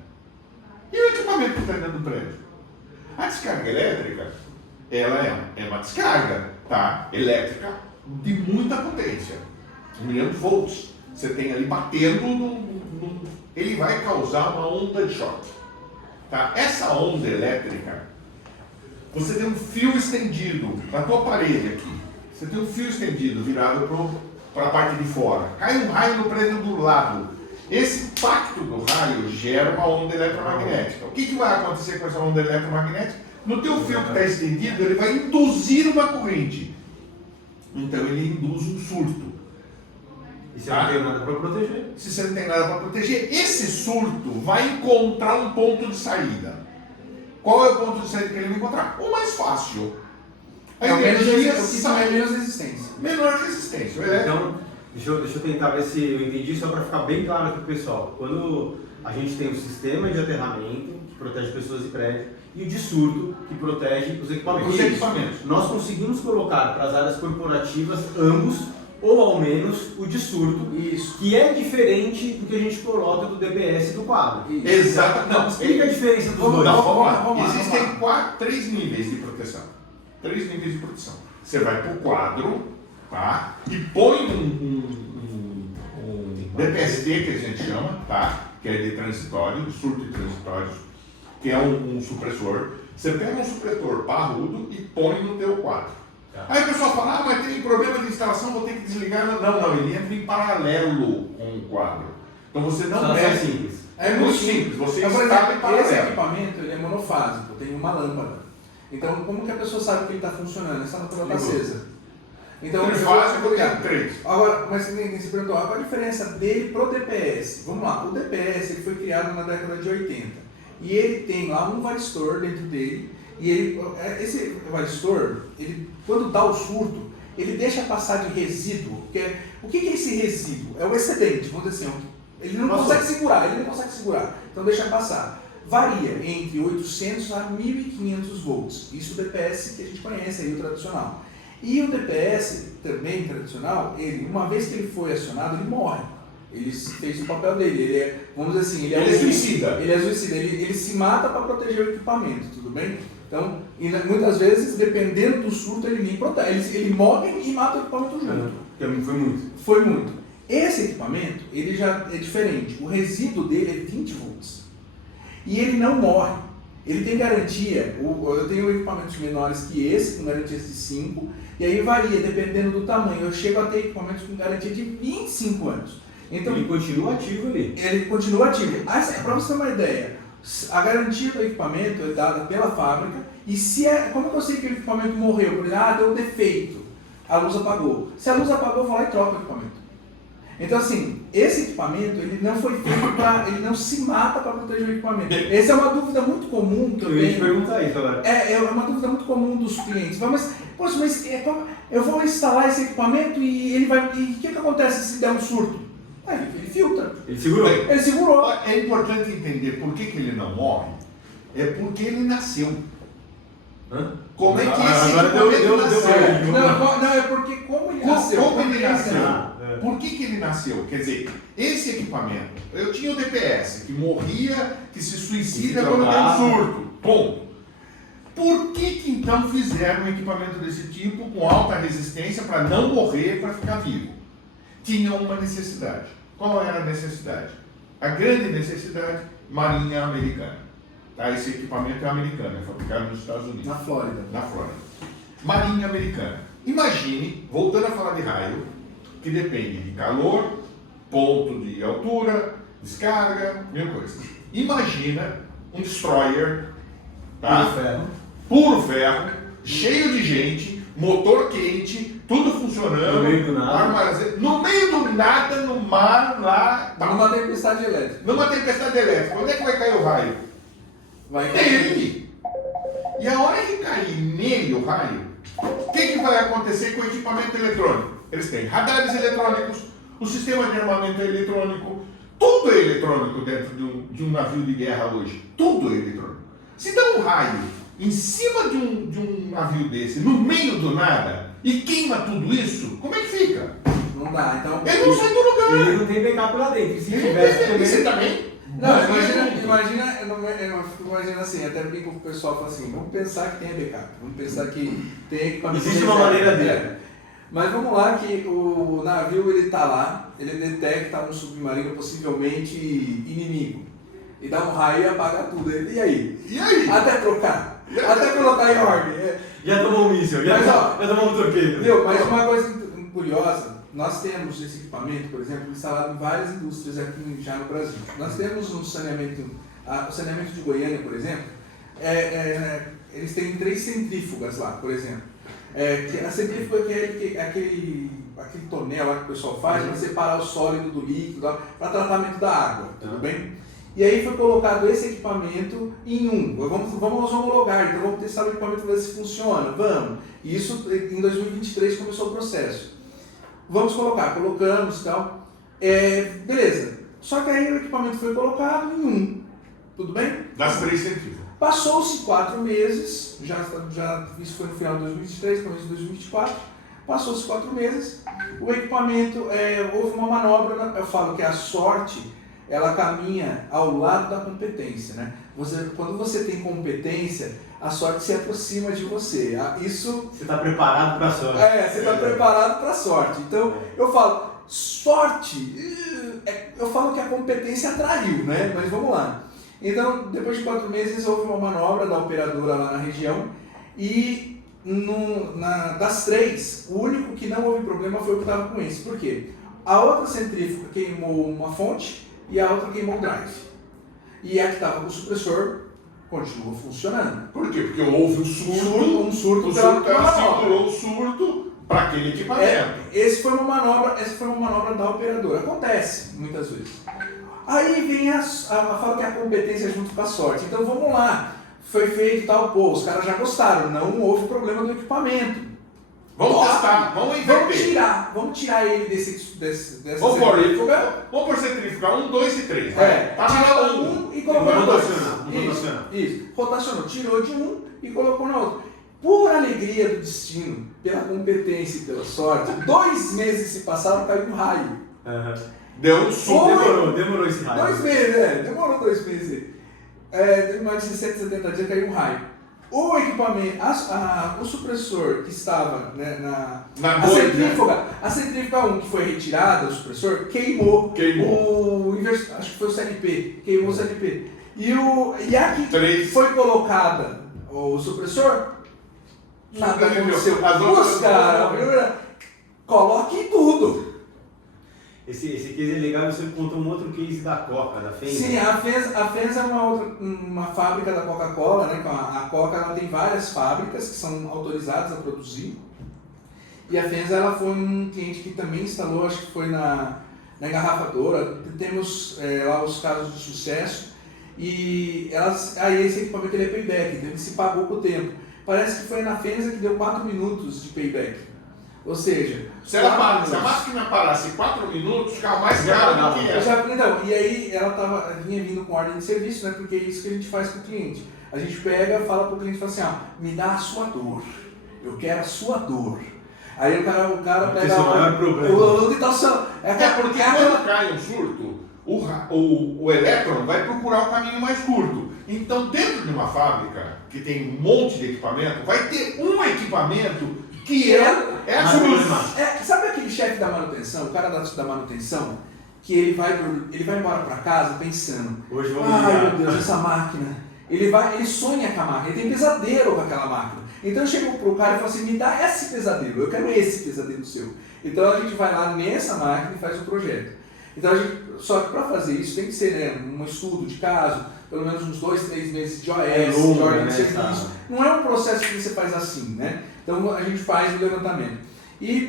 E o equipamento que está dentro do prédio? A descarga elétrica, ela é uma descarga, tá? Elétrica de muita potência. 1 milhão de volts. Você tem ali batendo ele vai causar uma onda de choque. Tá? Essa onda elétrica, você tem um fio estendido na tua parede aqui. Você tem um fio estendido virado para a parte de fora. Cai um raio no prédio do lado. Esse impacto do raio gera uma onda eletromagnética. O que vai acontecer com essa onda eletromagnética? No teu fio que está estendido, ele vai induzir uma corrente. Então ele induz um surto. E se eu não tenho nada para proteger? Se você não tem nada para proteger, esse surto vai encontrar um ponto de saída. Qual é o ponto de saída que ele vai encontrar? O mais fácil. A energia sai. Menos resistência. Menor resistência. Então, deixa eu tentar ver se eu entendi, só para ficar bem claro aqui pro pessoal. Quando a gente tem o sistema de aterramento, que protege pessoas e prédios, e o de surto, que protege os equipamentos. Nós conseguimos colocar para as áreas corporativas ambos, ou ao menos o de surto, que é diferente do que a gente coloca do DPS e do quadro. Exato. Não, explica a diferença dos dois. Vamos lá. Existem 3 níveis de proteção. 3 níveis de proteção. Você vai para o quadro, tá? E põe um DPST, que a gente chama, tá? Que é de transitório, de surto de transitórios, que é um supressor. Você pega um supressor parrudo e põe no teu quadro. Aí o pessoal fala, mas tem problema de instalação, vou ter que desligar. Não, ele entra em paralelo com o quadro. Então você não é simples. É muito simples, você então, instala em paralelo. Esse equipamento ele é monofásico, tem uma lâmpada. Então como que a pessoa sabe que ele está funcionando? Essa lâmpada está acesa. Então trifásico tem 3. Agora, mas você perguntou, qual a diferença dele pro DPS? Vamos lá, o DPS ele foi criado na década de 80. E ele tem lá um varistor dentro dele. E esse varistor, quando dá o surto, ele deixa passar de resíduo. O que é esse resíduo? É o excedente, vamos dizer assim. Ele não consegue segurar, então deixa passar. Varia entre 800 a 1.500 volts. Isso o DPS que a gente conhece, aí, o tradicional. E o DPS, também tradicional, uma vez que ele foi acionado, ele morre. Ele fez o papel dele, ele é, vamos dizer assim, ele é suicida. Ele se mata para proteger o equipamento, tudo bem? Então, muitas vezes, dependendo do surto, ele nem protege. Ele morre e mata o equipamento junto. Foi muito. Esse equipamento, ele já é diferente. O resíduo dele é 20 volts. E ele não morre. Ele tem garantia. Eu tenho equipamentos menores que esse, com garantias de 5. E aí varia, dependendo do tamanho. Eu chego a ter equipamentos com garantia de 25 anos. Então, ele continua ativo ali. Ele continua ativo. Para você ter uma ideia, a garantia do equipamento é dada pela fábrica e como eu sei que o equipamento morreu? Por exemplo, deu um defeito, a luz apagou. Se a luz apagou, eu vou lá e troco o equipamento. Então, assim, esse equipamento, ele não foi feito para, ele não se mata para proteger o equipamento. Essa é uma dúvida muito comum que Eu ia te perguntar isso agora. É uma dúvida muito comum dos clientes. Mas, poxa, mas eu vou instalar esse equipamento e ele vai. E o que acontece se der um surto? Ele filtra. Ele segurou. Ele segurou. É importante entender por que ele não morre. É porque ele nasceu. Hã? Como é que esse Agora deu nasceu? Não, é porque como ele nasceu. Como ele nasceu? É. Por que ele nasceu? Quer dizer, esse equipamento, eu tinha o DPS, que morria, que se suicida Que quando tem um trocava. surto. Ponto. Por que então fizeram um equipamento desse tipo com alta resistência para não morrer, para ficar vivo? Tinha uma necessidade. Qual era a necessidade? A grande necessidade, Marinha Americana. Tá? Esse equipamento é americano, é fabricado nos Estados Unidos. Na Flórida. Na Flórida. Marinha Americana. Imagine, voltando a falar de raio, que depende de calor, ponto de altura, descarga, mil coisas. Imagina um destroyer, tá? Puro ferro, cheio de gente, motor quente, tudo funcionando. No meio do nada. No meio do nada, no mar, lá. Tá. Numa tempestade elétrica. Numa tempestade elétrica. Onde é que vai cair o raio? Vai Nele. E a hora que cair nele o raio, o que vai acontecer com o equipamento eletrônico? Eles têm radares eletrônicos, o sistema de armamento é eletrônico, tudo é eletrônico dentro de um navio de guerra hoje. Tudo é eletrônico. Se dá um raio em cima de um navio desse, no meio do nada, e queima tudo isso, como é que fica? Não dá, então. Ele não sai do lugar. Ele não tem backup lá dentro. E se Ele tivesse não tem- Você também. também? Não, imagina assim, até brinco com o pessoal, fala assim, vamos pensar que tem backup, vamos pensar que tem equipamento. Existe uma maneira dele. É. Mas vamos lá que o navio ele tá lá, ele detecta um submarino possivelmente inimigo. E dá um raio e apaga tudo. E aí? E aí? Até trocar. Até colocar em ordem. Já tomou um míssil, já tomou um torpedo. Viu? Mas uma coisa curiosa, nós temos esse equipamento, por exemplo, instalado em várias indústrias aqui já no Brasil. Nós temos um saneamento, o saneamento de Goiânia, por exemplo, eles têm 3 centrífugas lá, por exemplo. A centrífuga que é aquele tonel lá que o pessoal faz para separar o sólido do líquido, para tratamento da água, tudo bem? E aí foi colocado esse equipamento em um. Vamos homologar, então vamos testar o equipamento para ver se funciona. Vamos. E isso em 2023 começou o processo. Vamos colocar, colocamos e tal. Beleza. Só que aí o equipamento foi colocado em um. Tudo bem? Das 3 centímetros. Passou-se 4 meses, isso foi no final de 2023, começo de 2024. Passou-se 4 meses, o equipamento, houve uma manobra, eu falo que a sorte, ela caminha ao lado da competência, né? Quando você tem competência, a sorte se aproxima de você. Isso... Você está preparado para a sorte. você está preparado para a sorte. Então, eu falo, sorte, eu falo que a competência atraiu, né? Mas vamos lá. Então, depois de 4 meses, houve uma manobra da operadora lá na região e das 3, o único que não houve problema foi o que estava com esse. Por quê? A outra centrífuga queimou uma fonte e a outra queimou o drive. E a que estava com o supressor continuou funcionando. Por quê? Porque houve um surto. Um surto O pela surto, ela manobra. segurou o surto para aquele equipamento. Essa foi uma manobra da operadora. Acontece muitas vezes. Aí vem fala que a competência junto com a sorte. Então vamos lá. Foi feito tal, os caras já gostaram. Não houve problema do equipamento. Vamos testar, vamos inverter. Vamos tirar ele dessa Vamos pôr centrífuga. Vamos por centrífuga, 1, 2 e 3. Tá Tira um e colocou na outra. Rotacionar. Isso. Rotacionou. Tirou de um e colocou na outra. Por alegria do destino, pela competência e pela sorte, 2 meses se passaram, caiu um raio. Deu um surto. Demorou esse raio. 2 meses, demorou 2 meses. Teve mais de 60, 70 dias, caiu um raio. O equipamento, o supressor que estava, né, Na a centrífuga 1 que foi retirada, o supressor, queimou. Acho que foi o CLP, queimou o CLP. E a que 3. foi colocada o supressor, nada aconteceu. As outras Os caras, coloque tudo. Esse case é legal, você contou um outro case da Coca, da Fenza. Sim, a Fenza é uma fábrica da Coca-Cola, né? A Coca ela tem várias fábricas que são autorizadas a produzir. E a Fenza ela foi um cliente que também instalou, acho que foi na engarrafadora, temos lá os casos de sucesso, e esse equipamento ele é payback, então ele se pagou com o tempo. Parece que foi na Fenza que deu 4 minutos de payback. Ou seja, se a máquina parasse 4 minutos, ficava mais caro do que era. Então, e aí ela vinha vindo com ordem de serviço, né? Porque é isso que a gente faz com o cliente. A gente pega, fala para o cliente, fala assim, me dá a sua dor, eu quero a sua dor. Aí o cara pega porque quando cai um surto, o elétron vai procurar o caminho mais curto. Então, dentro de uma fábrica que tem um monte de equipamento, vai ter um equipamento que é a solução. Sabe aquele chefe da manutenção, o cara da manutenção, que ele vai embora para casa pensando, hoje vou meu Deus, essa máquina. Ele sonha com a máquina, ele tem pesadelo com aquela máquina. Então eu chego pro cara e falo assim, me dá esse pesadelo, eu quero esse pesadelo seu. Então a gente vai lá nessa máquina e faz o projeto. Então só que para fazer isso tem que ser um estudo de caso, pelo menos uns 2, 3 meses de OS, de ordem de serviço. Não é um processo que você faz assim, né? Então a gente faz o levantamento. E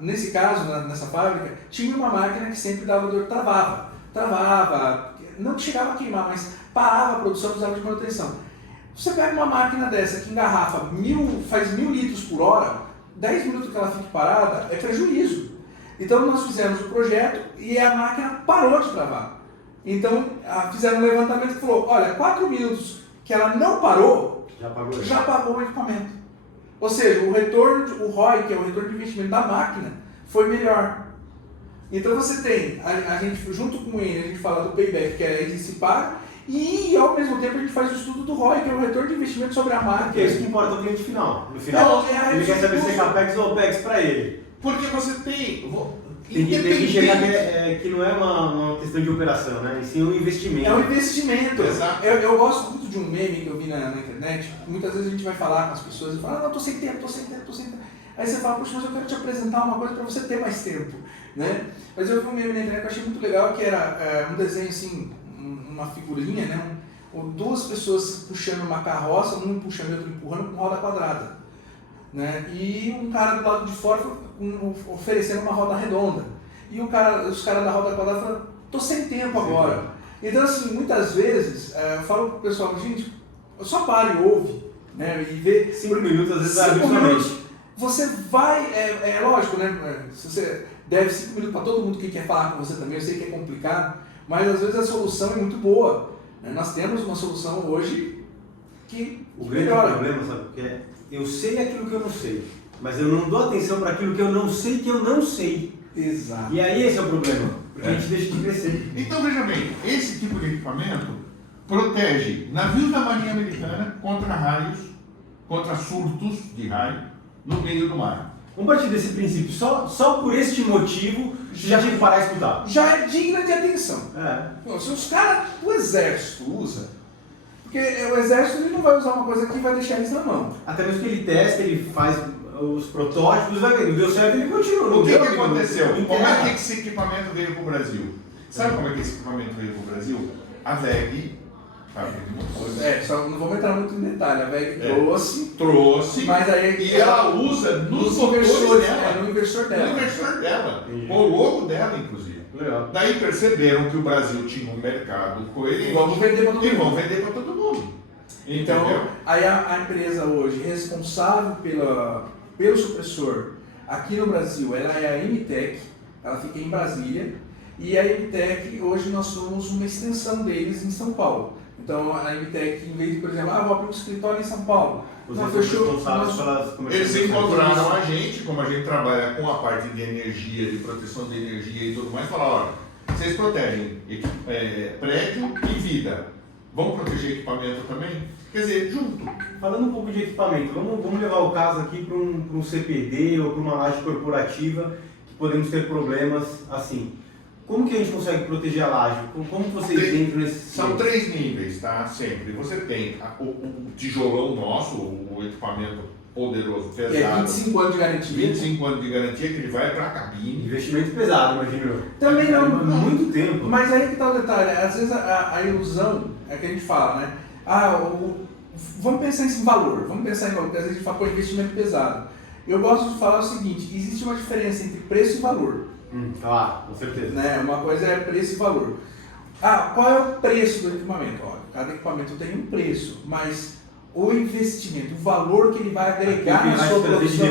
nesse caso, nessa fábrica, tinha uma máquina que sempre dava dor, travava, não chegava a queimar, mas parava a produção, precisava de manutenção. Você pega uma máquina dessa que engarrafa faz 1000 litros por hora, 10 minutos que ela fique parada é prejuízo. Então nós fizemos o projeto e a máquina parou de travar. Então fizeram um levantamento que falou, olha, 4 minutos que ela não parou, já pagou o equipamento. Ou seja, o retorno, o ROI, que é o retorno de investimento da máquina, foi melhor. Então você tem, a gente, junto com ele, a gente fala do payback, que é ele se paga, e ao mesmo tempo a gente faz o estudo do ROI, que é o retorno de investimento sobre a máquina. Que é isso que importa o cliente final. No final, ele quer saber se é CAPEX ou OPEX para ele. Porque você tem que chegar que não é uma questão de operação, né? E sim um investimento. É um investimento. Exato. Eu gosto muito de um meme que eu vi na internet. Muitas vezes a gente vai falar com as pessoas e fala, não, tô sem tempo. Aí você fala, poxa, mas eu quero te apresentar uma coisa para você ter mais tempo, né? Mas eu vi um meme na internet que eu achei muito legal, que era um desenho assim, uma figurinha, né? Duas pessoas puxando uma carroça, um puxando e outro empurrando com roda quadrada, né? E um cara do lado de fora oferecendo uma roda redonda. E os caras da roda quadrada falam, tô sem tempo agora. Então assim, muitas vezes eu falo pro pessoal, gente, só para e ouve, né? E vê 5 minutos, às vezes absurdamente. Você vai, é lógico, né? Se você deve 5 minutos para todo mundo que quer falar com você também, eu sei que é complicado, mas às vezes a solução é muito boa. Né? Nós temos uma solução hoje que o grande problema, sabe o que é? Eu sei aquilo que eu não sei, mas eu não dou atenção para aquilo que eu não sei que eu não sei. Exato. E aí esse é o problema, porque a gente deixa de crescer. Então veja bem, esse tipo de equipamento protege navios da Marinha Americana contra raios, contra surtos de raio no meio do mar. Vamos partir desse princípio, só por este motivo já tinha que parar e escutar. Já é digna de atenção. Se os caras, o exército usa, porque o exército ele não vai usar uma coisa que vai deixar eles na mão. Até mesmo que ele testa, ele faz os protótipos, vai ver, não deu certo, ele continua. O que aconteceu? Como é que esse equipamento veio para o Brasil? Sabe como é que esse equipamento veio para o Brasil? A VEG, só não vou entrar muito em detalhe, a VEG trouxe, mas aí e ela usa nos inversores dela. No inversor dela. Com o logo dela, inclusive. Legal. Daí perceberam que o Brasil tinha um mercado coerente. E vamos vender para todo mundo. Então, aí a empresa hoje responsável pelo supressor aqui no Brasil, ela é a Emitec, ela fica em Brasília, e a Emitec, hoje nós somos uma extensão deles em São Paulo. Então a Emitec, em vez de, por exemplo, vou abrir um escritório em São Paulo. Eles encontraram a gente, como a gente trabalha com a parte de energia, de proteção de energia e tudo mais, falaram, olha, vocês protegem prédio e vida. Vamos proteger equipamento também? Quer dizer, junto. Falando um pouco de equipamento, vamos levar o caso aqui para um CPD ou para uma laje corporativa que podemos ter problemas assim. Como que a gente consegue proteger a laje? Como vocês entram nesse... São 3 níveis, tá? Sempre. Você tem o tijolão nosso, o equipamento poderoso, pesado. É 25 anos de garantia. 25 anos de garantia, que ele vai para a cabine. Investimento pesado, imagino. Também não. Muito tempo. Mas aí que está o detalhe. Às vezes a ilusão é que a gente fala, né? Vamos pensar em valor. Vamos pensar em valor, porque às vezes a gente fala, investimento pesado. Eu gosto de falar o seguinte, existe uma diferença entre preço e valor. Claro, com certeza. Né? Uma coisa é preço e valor. Qual é o preço do equipamento? Olha, cada equipamento tem um preço, mas o investimento, o valor que ele vai agregar na sua produção,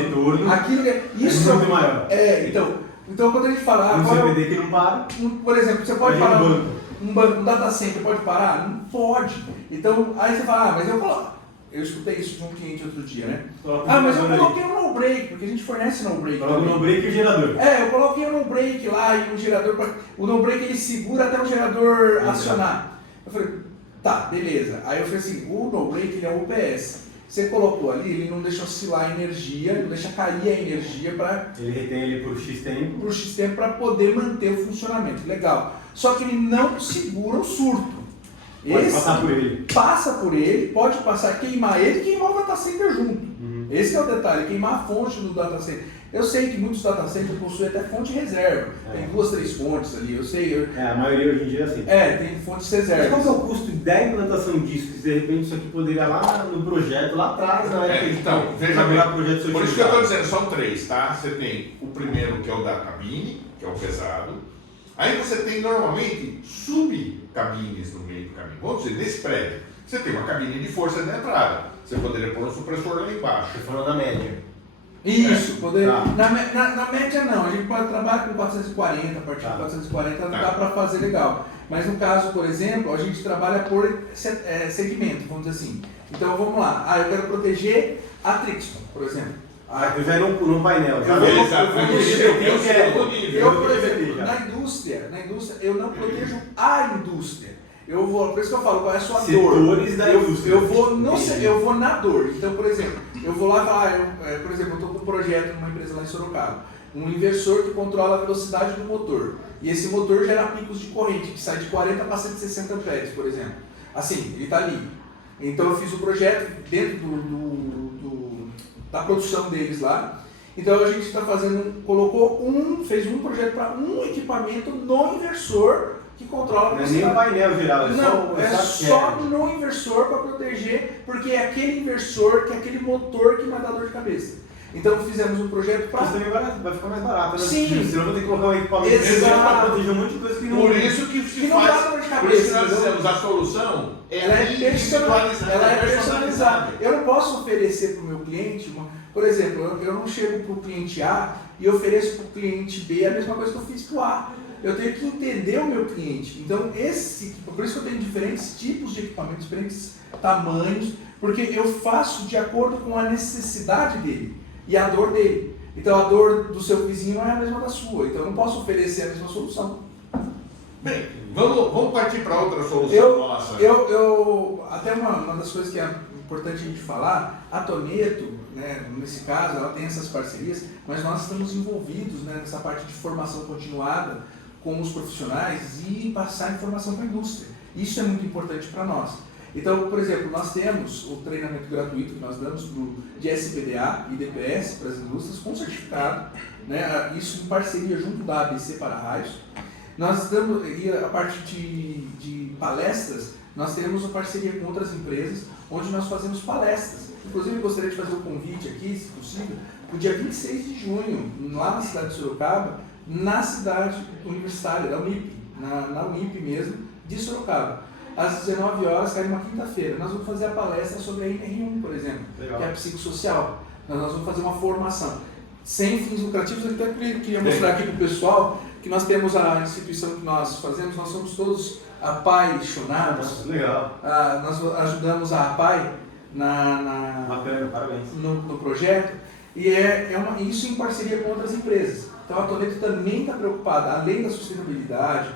aquilo isso é muito maior. Então quando a gente fala, um CPD que não para, por exemplo, você pode parar um data center, pode parar? Não pode. Então aí você fala, mas eu escutei isso de um cliente outro dia, né? Mas eu coloquei um no-break, porque a gente fornece no-break. Coloca o no-break e o gerador. Eu coloquei um no-break lá e o gerador, o no-break ele segura até o gerador acionar. Eu falei, tá, beleza. Aí eu falei assim, o no-break ele é UPS. Você colocou ali, ele não deixa oscilar a energia, não deixa cair a energia para... Ele retém ele por X tempo. Por X tempo para poder manter o funcionamento. Legal. Só que ele não segura o surto. Pode passar por ele. Passa por ele, pode passar, queimar ele e queimar o data center junto. Esse é o detalhe, queimar a fonte do data center. Eu sei que muitos data centers possuem até fonte reserva. Tem 2, 3 fontes ali, eu sei. A maioria hoje em dia é assim. Tem fontes reservas. Mas qual que é o custo da implantação disso? Se de repente isso aqui poderia lá no projeto, lá atrás, então, veja bem, por isso que eu estou dizendo, são 3, tá? Você tem o primeiro que é o da cabine, que é o pesado. Aí você tem normalmente subcabines no meio do caminho. Vamos dizer, nesse prédio, você tem uma cabine de força de entrada. Você poderia pôr um supressor lá embaixo. Você falou da média. Isso, na média não, a gente pode trabalhar com 440, a partir de 440 dá para fazer legal. Mas no caso, por exemplo, a gente trabalha por segmento, vamos dizer assim. Então vamos lá, eu quero proteger a Trixton, por exemplo. Eu já no painel. Por exemplo, na indústria, eu não protejo a indústria. Por isso que eu falo, qual é a sua setores dor? Da indústria. Eu vou na dor. Então, por exemplo, eu vou lá e falo, por exemplo, eu estou com um projeto numa empresa lá em Sorocaba, um inversor que controla a velocidade do motor. E esse motor gera picos de corrente, que sai de 40 para 160 amperes, por exemplo. Assim, ele está ali. Então eu fiz o projeto dentro da produção deles lá. Então a gente está fez um projeto para um equipamento no inversor que controla a velocidade. Não é nem o painel geral, é só no inversor para proteger, porque é aquele inversor, que é aquele motor que vai dar dor de cabeça. Então fizemos um projeto para... Isso também vai ficar mais barato, né? Sim. Senão eu vou ter que colocar um equipamento para proteger um monte de coisa que não... Por isso que se não faz... dá dor de cabeça. Por isso que nós dizemos, a solução é personalizada. Eu não posso oferecer para o meu cliente, por exemplo, eu não chego para o cliente A e ofereço para o cliente B a mesma coisa que eu fiz para o A. Eu tenho que entender o meu cliente. Então, por isso que eu tenho diferentes tipos de equipamentos, diferentes tamanhos, porque eu faço de acordo com a necessidade dele e a dor dele. Então, a dor do seu vizinho não é a mesma da sua. Então, eu não posso oferecer a mesma solução. Bem, vamos partir para outra solução nossa. Até uma das coisas que é importante a gente falar, a Toneto, né, nesse caso, ela tem essas parcerias, mas nós estamos envolvidos, né, nessa parte de formação continuada com os profissionais e passar informação para a indústria. Isso é muito importante para nós. Então, por exemplo, nós temos o treinamento gratuito que nós damos de SPDA e DPS para as indústrias com certificado, né, isso em parceria junto da ABC Para-Raios. Nós estamos, e a parte de palestras, nós teremos uma parceria com outras empresas, onde nós fazemos palestras. Inclusive, eu gostaria de fazer um convite aqui, se possível, para o dia 26 de junho, lá na cidade de Sorocaba, na cidade universitária, da Unip, na Unip mesmo, de Sorocaba. Às 19 horas, cai uma quinta-feira. Nós vamos fazer a palestra sobre a NR1, por exemplo, legal, que é a psicossocial. Nós vamos fazer uma formação sem fins lucrativos. Eu até queria mostrar aqui para o pessoal que nós temos a instituição que nós fazemos, nós somos todos apaixonados. Legal. Nós ajudamos a APAI Bacana, parabéns. no projeto, e isso em parceria com outras empresas. Então a Toneto também está preocupada, além da sustentabilidade,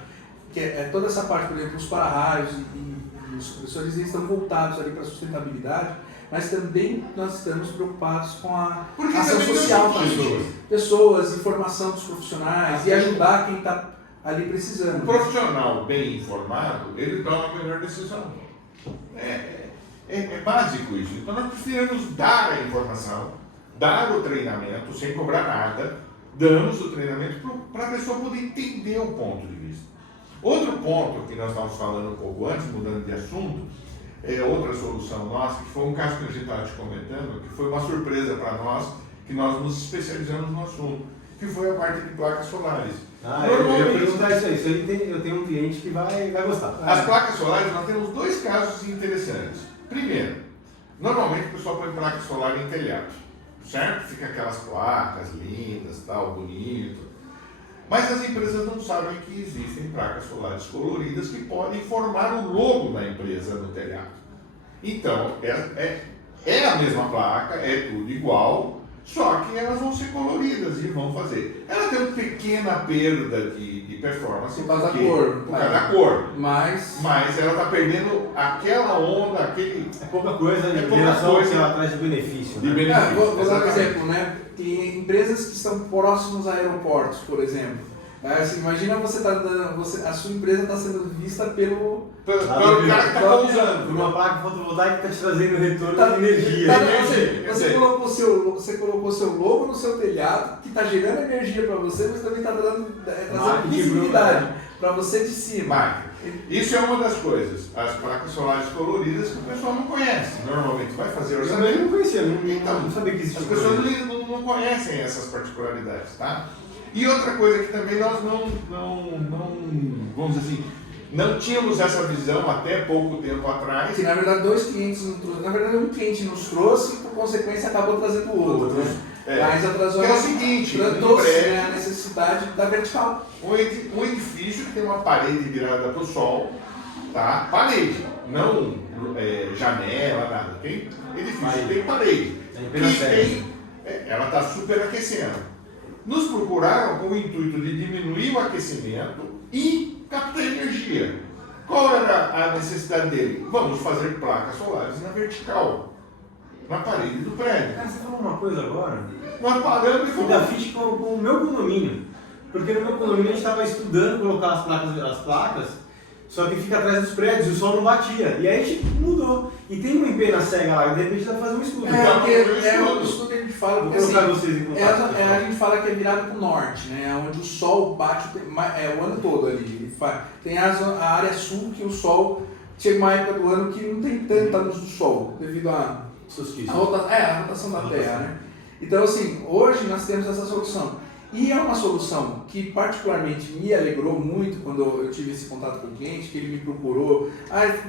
que é toda essa parte, por exemplo, os para-raios e os supressores, eles estão voltados ali para a sustentabilidade, mas também nós estamos preocupados com a ação social para as pessoas, informação dos profissionais e ajudar quem está ali precisando. O profissional bem informado, ele toma a melhor decisão. É básico isso. Então nós precisamos dar a informação, dar o treinamento sem cobrar nada, damos o treinamento para a pessoa poder entender o ponto de vista. Outro ponto que nós estávamos falando um pouco antes, mudando de assunto, é outra solução nossa, que foi um caso que a gente estava te comentando, que foi uma surpresa para nós, que nós nos especializamos no assunto, que foi a parte de placas solares. Eu ia perguntar isso aí. Eu tenho um cliente que vai gostar. As placas solares, nós temos dois casos interessantes. Primeiro, normalmente o pessoal põe placa solar em telhado, certo? Fica aquelas placas lindas, tal, bonito. Mas as empresas não sabem que existem placas solares coloridas que podem formar o logo da empresa no telhado. Então, é a mesma placa, é tudo igual, só que elas vão ser coloridas e vão fazer. Ela tem uma pequena perda de performance Por causa da cor. Por causa da cor. Mas ela está perdendo aquela onda, aquele... É pouca coisa É em pouca relação coisa. que ela traz de benefício. De Né? benefício. vou dar um Exatamente. exemplo, né? Tem empresas que estão próximos a aeroportos, por exemplo. Assim, imagina a sua empresa está sendo vista pelo Pelo cara que está pousando. Por uma placa fotovoltaica que está te trazendo retorno Tá- de energia. tá- Energia, você energia. você colocou seu logo no seu telhado, que está gerando energia para você, mas também está trazendo Marketing, visibilidade para você de cima. Marketing. Isso é uma das coisas. As placas solares coloridas que o pessoal não conhece. Normalmente vai fazer Eu orçamento. também não conhecia, Então, não sabia que existia. As pessoas não conhecem essas particularidades, tá? E outra coisa que também nós não vamos dizer assim, não tínhamos essa visão até pouco tempo atrás. Que na verdade dois clientes nos trouxeram. Na verdade um cliente nos trouxe e por consequência acabou trazendo o outro. Né? Mas atrasou Que é o seguinte, trouxe a necessidade da vertical. um edifício que tem uma parede virada para o sol, tá? Parede, não janela, nada. Tem edifício, tem parede. Ela está superaquecendo. Nos procuraram com o intuito de diminuir o aquecimento e captar energia. Qual era a necessidade dele? Vamos fazer placas solares na vertical, na parede do prédio. Cara, você falou uma coisa agora. Nós paramos e Fui da falamos. FIT com o meu condomínio. Porque no meu condomínio a gente estava estudando colocar as placas, só que fica atrás dos prédios e o sol não batia. E aí a gente mudou. E tem uma IP na SEGA lá, e de repente dá pra fazer um estudo. Então, O estudo que a gente fala, Vou porque colocar assim, vocês em contato. a gente fala que é virado para o norte, né? Onde o sol bate o ano todo ali. Tem a área sul que o sol chega uma época do ano que não tem tanta luz do sol, devido à rotação da Terra, né? Então assim, hoje nós temos essa solução. E é uma solução que particularmente me alegrou muito quando eu tive esse contato com o cliente, que ele me procurou.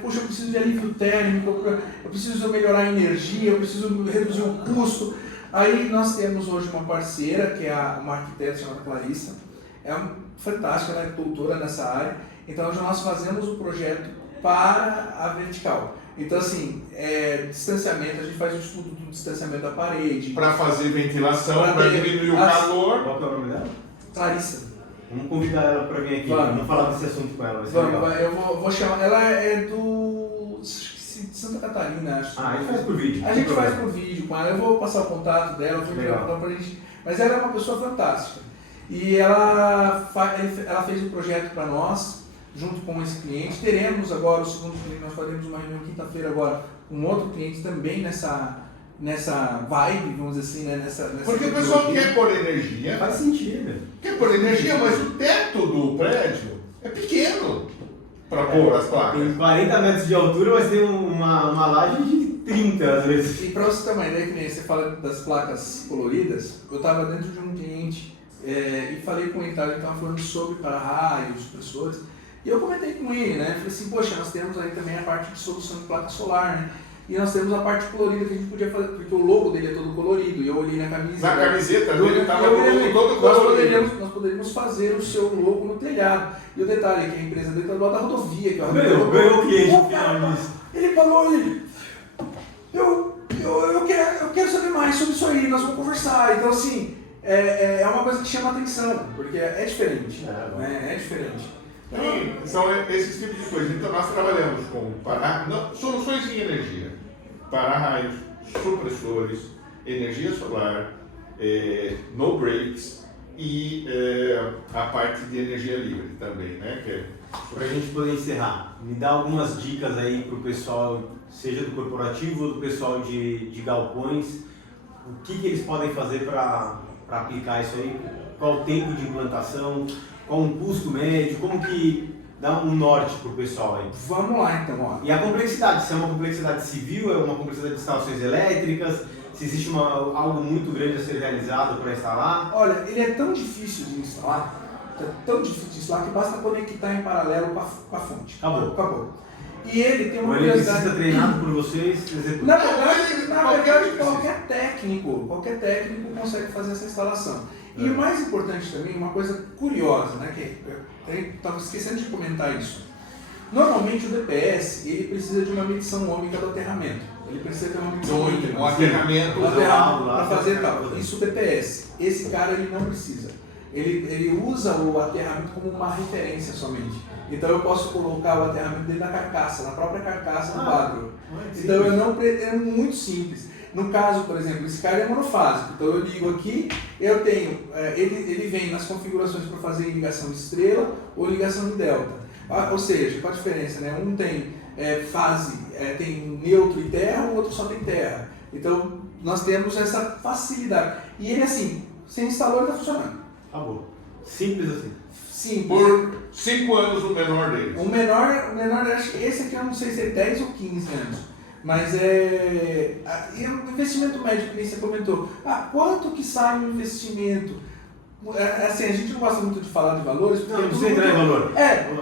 Puxa, eu preciso de alívio térmico, eu preciso melhorar a energia, eu preciso reduzir o custo. Aí nós temos hoje uma parceira, que é uma arquiteta chamada Clarissa. É fantástica, ela é doutora nessa área. Então hoje nós fazemos o projeto para a vertical. Então assim, distanciamento, a gente faz o estudo do distanciamento da parede. Para fazer ventilação, para diminuir o calor. Qual que é o nome dela? Clarissa. Vamos convidar ela para vir aqui. Vamos falar desse assunto com ela. Vai ser legal. Eu vou chamar. Ela é de Santa Catarina, acho. A gente faz por vídeo. A gente faz por vídeo com ela. Eu vou passar o contato dela, vou perguntar pra gente. Mas ela é uma pessoa fantástica. E ela fez um projeto para nós, junto com esse cliente. Teremos agora o segundo cliente, nós faremos uma reunião quinta-feira agora com outro cliente também nessa vibe, vamos dizer assim, né? Nessa Porque o pessoal quer pôr energia. Faz sentido. Quer pôr energia, mas o teto do prédio é pequeno para pôr as placas. Tem 40 metros de altura, mas tem uma laje de 30 às vezes. E para você ter uma ideia, que nem você fala das placas coloridas, eu estava dentro de um cliente e falei com ele, ele estava falando sobre para-raios, supressores, e eu comentei com ele, né? Falei assim, poxa, nós temos aí também a parte de solução de placa solar, né? E nós temos a parte colorida que a gente podia fazer, porque o logo dele é todo colorido, e eu olhei na camisa. Na camiseta dele estava todo nós colorido. nós poderíamos fazer o seu logo no telhado. E o detalhe é que a empresa dele está do lado da rodovia. Que Ganhou o cliente no final disso. Ele falou, eu quero saber mais sobre isso aí, nós vamos conversar. Então assim, é uma coisa que chama atenção, porque é diferente, né? É diferente. São esses tipos de coisas. Então nós trabalhamos com soluções em energia, para-raios, supressores, energia solar, no breaks e a parte de energia livre também, né? Para a gente poder encerrar, me dá algumas dicas aí para o pessoal, seja do corporativo ou do pessoal de galpões, o que eles podem fazer para aplicar isso aí, qual o tempo de implantação, qual um custo médio, como que dá um norte para o pessoal aí. Vamos lá então, ó. E a complexidade, se é uma complexidade civil, é uma complexidade de instalações elétricas, Se existe algo muito grande a ser realizado para instalar? Olha, ele é tão difícil de instalar, que basta conectar em paralelo com a fonte. Acabou. E ele tem uma Ou ele precisa treinado por vocês executar? Na verdade, qualquer técnico consegue fazer essa instalação. E o mais importante também, uma coisa curiosa, né, que eu estava esquecendo de comentar isso. Normalmente o DPS ele precisa de uma medição ômica do aterramento. Ele precisa ter uma medição ômica. Um aterramento Para fazer tal. Isso o DPS. Esse cara ele não precisa. Ele usa o aterramento como uma referência somente. Então eu posso colocar o aterramento dentro da carcaça, na própria carcaça do quadro. Então eu não pretendo muito simples. No caso, por exemplo, esse cara é monofásico, então eu ligo aqui, eu tenho, ele vem nas configurações para fazer ligação de estrela ou ligação de delta. Ou seja, qual a diferença? Né? Um tem fase, tem neutro e terra, o outro só tem terra. Então nós temos essa facilidade. E ele assim, você instalou e está funcionando. Acabou. Simples assim. Simples. Por 5 anos o menor deles. O menor, acho que esse aqui eu não sei se é 10 ou 15 anos. Mas e o investimento médio que você comentou. Quanto que sai um investimento? Assim, a gente não gosta muito de falar de valores, porque não sei entrar em valor.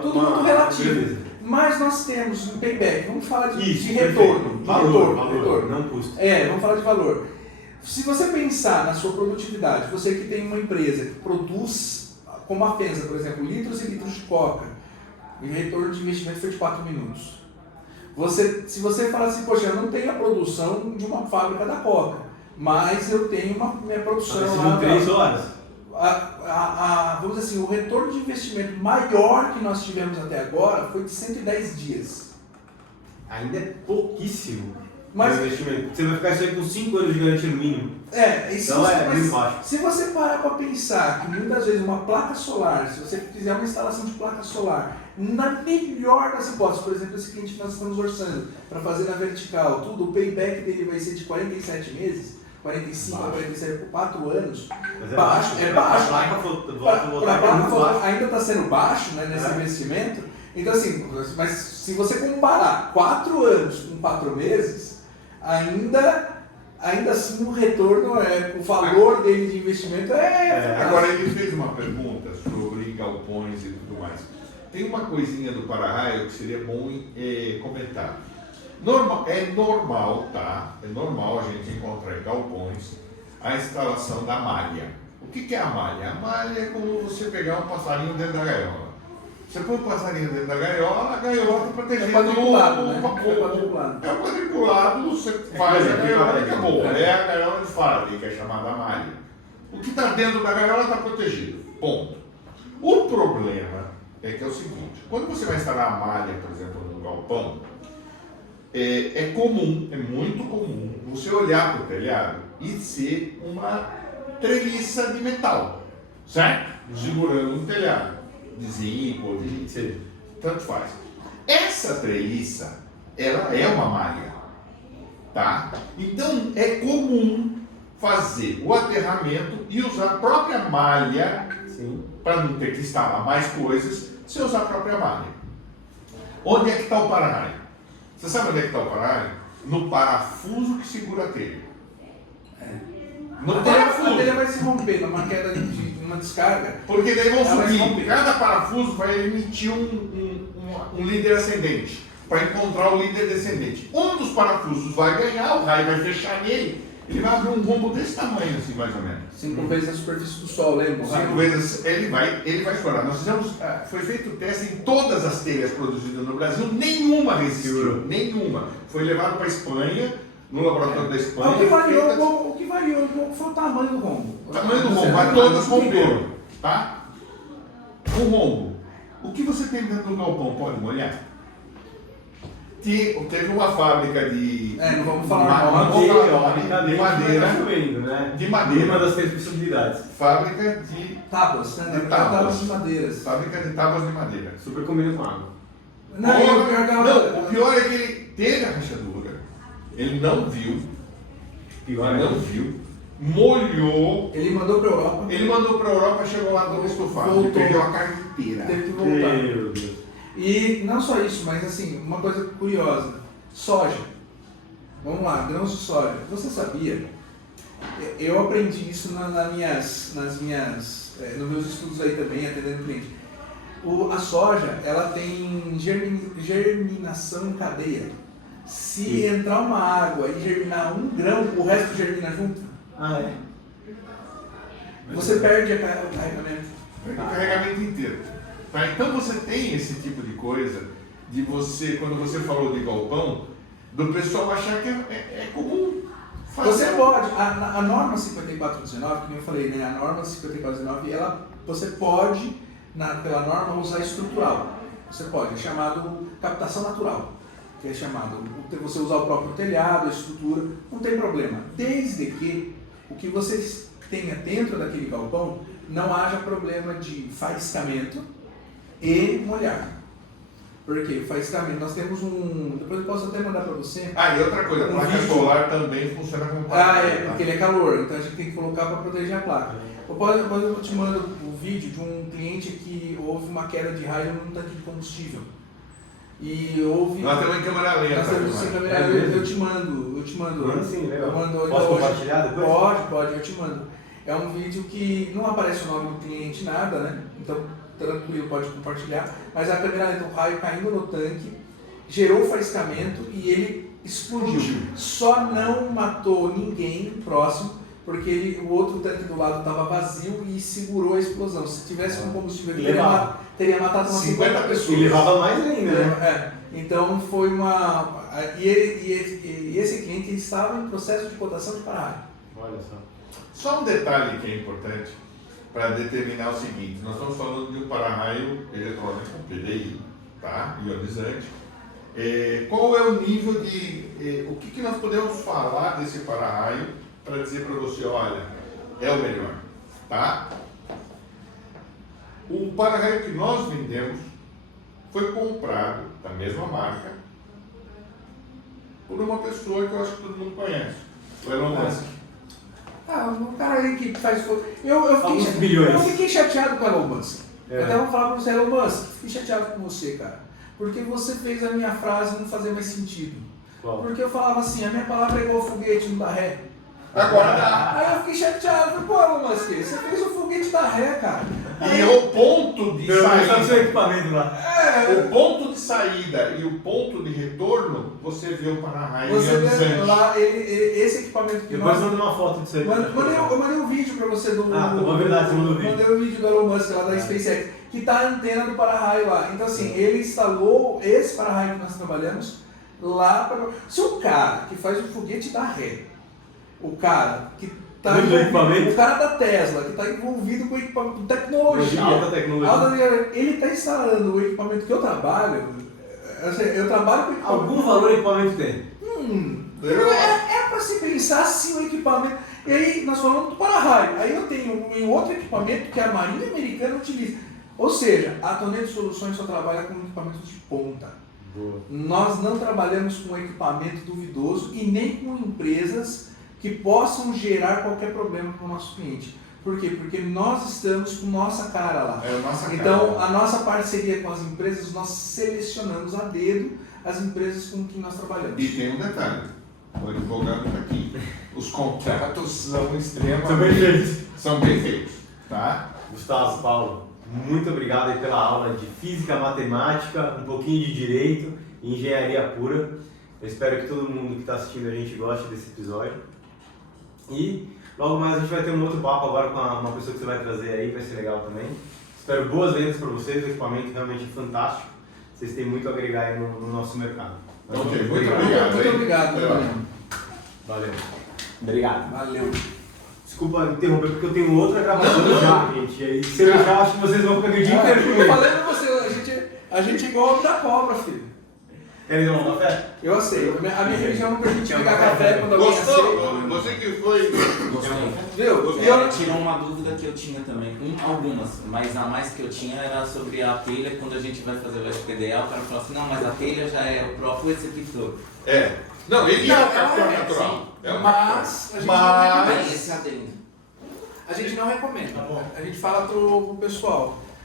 Tudo muito relativo. Beleza. Mas nós temos um payback, vamos falar de Perfeito. retorno. Valor, não custo. Vamos falar de valor. Se você pensar na sua produtividade, você que tem uma empresa que produz, como a Fenza, por exemplo, litros e litros de coca, e o retorno de investimento foi de 4 minutos. Se você falar assim, poxa, eu não tenho a produção de uma fábrica da Coca, mas eu tenho minha produção lá. 3 horas. Vamos dizer assim, o retorno de investimento maior que nós tivemos até agora foi de 110 dias. Ainda é pouquíssimo. Mas investimento. Você vai ficar isso aí com 5 anos de garantia no mínimo. Então baixo. Se você parar para pensar que muitas vezes uma placa solar, se você fizer uma instalação de placa solar, na melhor das hipóteses, por exemplo, esse cliente que nós estamos orçando para fazer na vertical, o payback dele vai ser de 47 meses, 45 a 47 por 4 anos. Mas baixo. Para a placa ainda está sendo baixo, né, nesse investimento. Então assim, mas se você comparar 4 anos com 4 meses, ainda assim o retorno, o valor dele de investimento Agora ele fez uma pergunta sobre galpões e tudo mais. Tem uma coisinha do para-raio que seria bom comentar. É normal a gente encontrar em galpões a instalação da malha. O que é a malha? A malha é como você pegar um passarinho dentro da gaiola. Você põe o passarinho dentro da gaiola, a gaiola está protegendo quadriculado, né? É o quadriculado, você faz a gaiola e acabou. É a gaiola de Faraday, que é chamada malha. O que está dentro da gaiola está protegido. Ponto. O problema é que é o seguinte, quando você vai instalar a malha, por exemplo, no galpão, é muito comum você olhar para o telhado e ser uma treliça de metal, certo? Segurando o telhado. De zinco ou de tanto faz. Essa treliça, ela é uma malha, tá? Então é comum fazer o aterramento e usar a própria malha, para não ter que instalar mais coisas, você usar a própria malha. Onde é que está o para-raio? Você sabe onde é que está o para-raio? No parafuso que segura a telha. A telha vai se romper numa queda de uma descarga. Porque daí vão subir, cada parafuso vai emitir um líder ascendente, para encontrar o líder descendente. Um dos parafusos vai ganhar, o raio vai fechar nele, ele vai abrir um rombo desse tamanho, assim, mais ou menos. 5 vezes a superfície do Sol, lembra? 5 vezes, ele vai estourar. Nós fizemos, foi feito o teste em todas as telhas produzidas no Brasil, nenhuma resistiu, nenhuma. Foi levado para a Espanha, no laboratório da Espanha. O que variou um pouco foi o tamanho do rombo. O tamanho do rombo, mas todas romperam, tá? O rombo. O que você tem dentro do galpão, pode molhar? Teve uma fábrica de... não vamos falar de madeira. De madeira. Uma das 3 possibilidades. Fábrica de... Tábuas, né? Tábuas de madeiras. Fábrica de tábuas de madeira. Super combina com água. O pior é que ele teve a rachadura. Ele não viu. Molhou. Ele mandou para a Europa. Chegou lá do estufado. Voltou. Ele perdeu a carne inteira. Teve que voltar. Meu Deus. E não só isso, mas assim, uma coisa curiosa. Soja. Vamos lá, grãos de soja. Você sabia Eu aprendi isso nos meus estudos aí também, atendendo cliente. A soja, ela tem germinação em cadeia. Se entrar uma água e germinar 1 grão, o resto germina junto. Ah, é? Você perde o carregamento. Perde o carregamento inteiro. Tá? Então você tem esse tipo de coisa, de você, quando você falou de galpão, do pessoal achar que é comum. Você pode, a norma 5419, como eu falei, né? A norma 5419, você pode, pela norma, usar estrutural. Você pode, é chamado captação natural, que é chamado, você usar o próprio telhado, a estrutura, não tem problema. Desde que o que você tenha dentro daquele galpão não haja problema de faiscamento e molhar. Porque faiscamento, nós temos depois eu posso até mandar para você. E outra coisa, a placa solar também funciona como placa. Porque ele é calor, então a gente tem que colocar para proteger a placa. Depois eu te mando o vídeo de um cliente que houve uma queda de raio num tanque de combustível. E houve... Nós temos em câmera lenta. Nós temos em câmera lenta, eu te mando. Sim, legal. Posso compartilhar depois? Pode, eu te mando. É um vídeo que não aparece o nome do cliente, nada, né? Então, tranquilo, pode compartilhar. Mas a câmera lenta, o raio caindo no tanque, gerou faiscamento e ele explodiu. Só não matou ninguém próximo, porque o outro tanque do lado estava vazio e segurou a explosão. Se tivesse com combustível, ele teria matado umas 50 pessoas. E levava mais ainda, né? Então foi uma... E esse cliente estava em processo de cotação de para-raio. Olha só. Só um detalhe que é importante para determinar o seguinte: nós estamos falando de um para-raio eletrônico, PDI, tá? Ionizante. Qual é o nível de... o que nós podemos falar desse para-raio para dizer para você, olha, é o melhor, tá? O para-raio que nós vendemos foi comprado da mesma marca por uma pessoa que eu acho que todo mundo conhece, o Elon Musk. Um cara aí que faz... Alguns bilhões. Eu fiquei chateado com o Elon Musk. É. Até vou falar para você, Elon Musk, fiquei chateado com você, cara. Porque você fez a minha frase não fazer mais sentido. Qual? Porque eu falava assim, a minha palavra é igual foguete, não dá ré. Agora dá. Aí eu fiquei chateado, falei, pô, Elon Musk, você fez o foguete da ré, cara. E o ponto de saída... seu equipamento lá. O ponto de saída e o ponto de retorno, você vê o para-raio Você vê ionizante. lá, esse equipamento que Depois manda uma foto disso aí. Eu mandei um vídeo pra você do... é verdade, você mandou o vídeo. Mandei um vídeo do Elon Musk lá da SpaceX, que tá a antena do para-raio lá. Então assim, ele instalou esse para-raio que nós trabalhamos lá para... Se o cara que faz o foguete da ré, o cara que tá envolvido, o cara da Tesla, que está envolvido com equipamento, tecnologia, alta tecnologia, ele está instalando o equipamento que eu trabalho. Eu trabalho com equipamento. Algum valor o equipamento tem? É para se pensar assim o equipamento. E aí nós falamos do para-raio. Aí eu tenho um outro equipamento que a Marinha Americana utiliza. Ou seja, a Tonedo Soluções só trabalha com equipamentos de ponta. Boa. Nós não trabalhamos com equipamento duvidoso e nem com empresas que possam gerar qualquer problema para o nosso cliente. Por quê? Porque nós estamos com nossa cara lá. Então, a nossa parceria com as empresas, nós selecionamos a dedo as empresas com quem nós trabalhamos. E tem um detalhe, o advogado está aqui. Os contratos são extremamente... São bem feitos. São bem feitos, tá? Gustavo, Paulo, muito obrigado aí pela aula de Física, Matemática, um pouquinho de Direito e Engenharia Pura. Eu espero que todo mundo que está assistindo a gente goste desse episódio. E logo mais a gente vai ter um outro papo agora com uma pessoa que você vai trazer aí, vai ser legal também. Espero boas vendas para vocês, o equipamento realmente é fantástico. Vocês têm muito a agregar aí no nosso mercado. Ok, muito obrigado. Muito obrigado. Valeu. Obrigado. Valeu. Desculpa interromper porque eu tenho outra gravação já, gente. E aí, se eu já acho que vocês vão ficar o dia inteiro com Eu ele. falei pra você, a gente é igual homem da cobra, filho. Querem tomar um café? Eu aceito. A minha religião não permite pegar café quando alguém aceita. Gostou? Você que foi... Gostei. Viu? Tirou uma dúvida que eu tinha também, algumas, mas a mais que eu tinha era sobre a telha. Quando a gente vai fazer o SPDA, o cara falou assim, não, mas a telha já é o próprio executor. Não, ele Não, é o captor é, natural. Mas a gente Mas- não recomenda. Esse adendo. A gente não recomenda. Tá bom. A gente fala pro pessoal.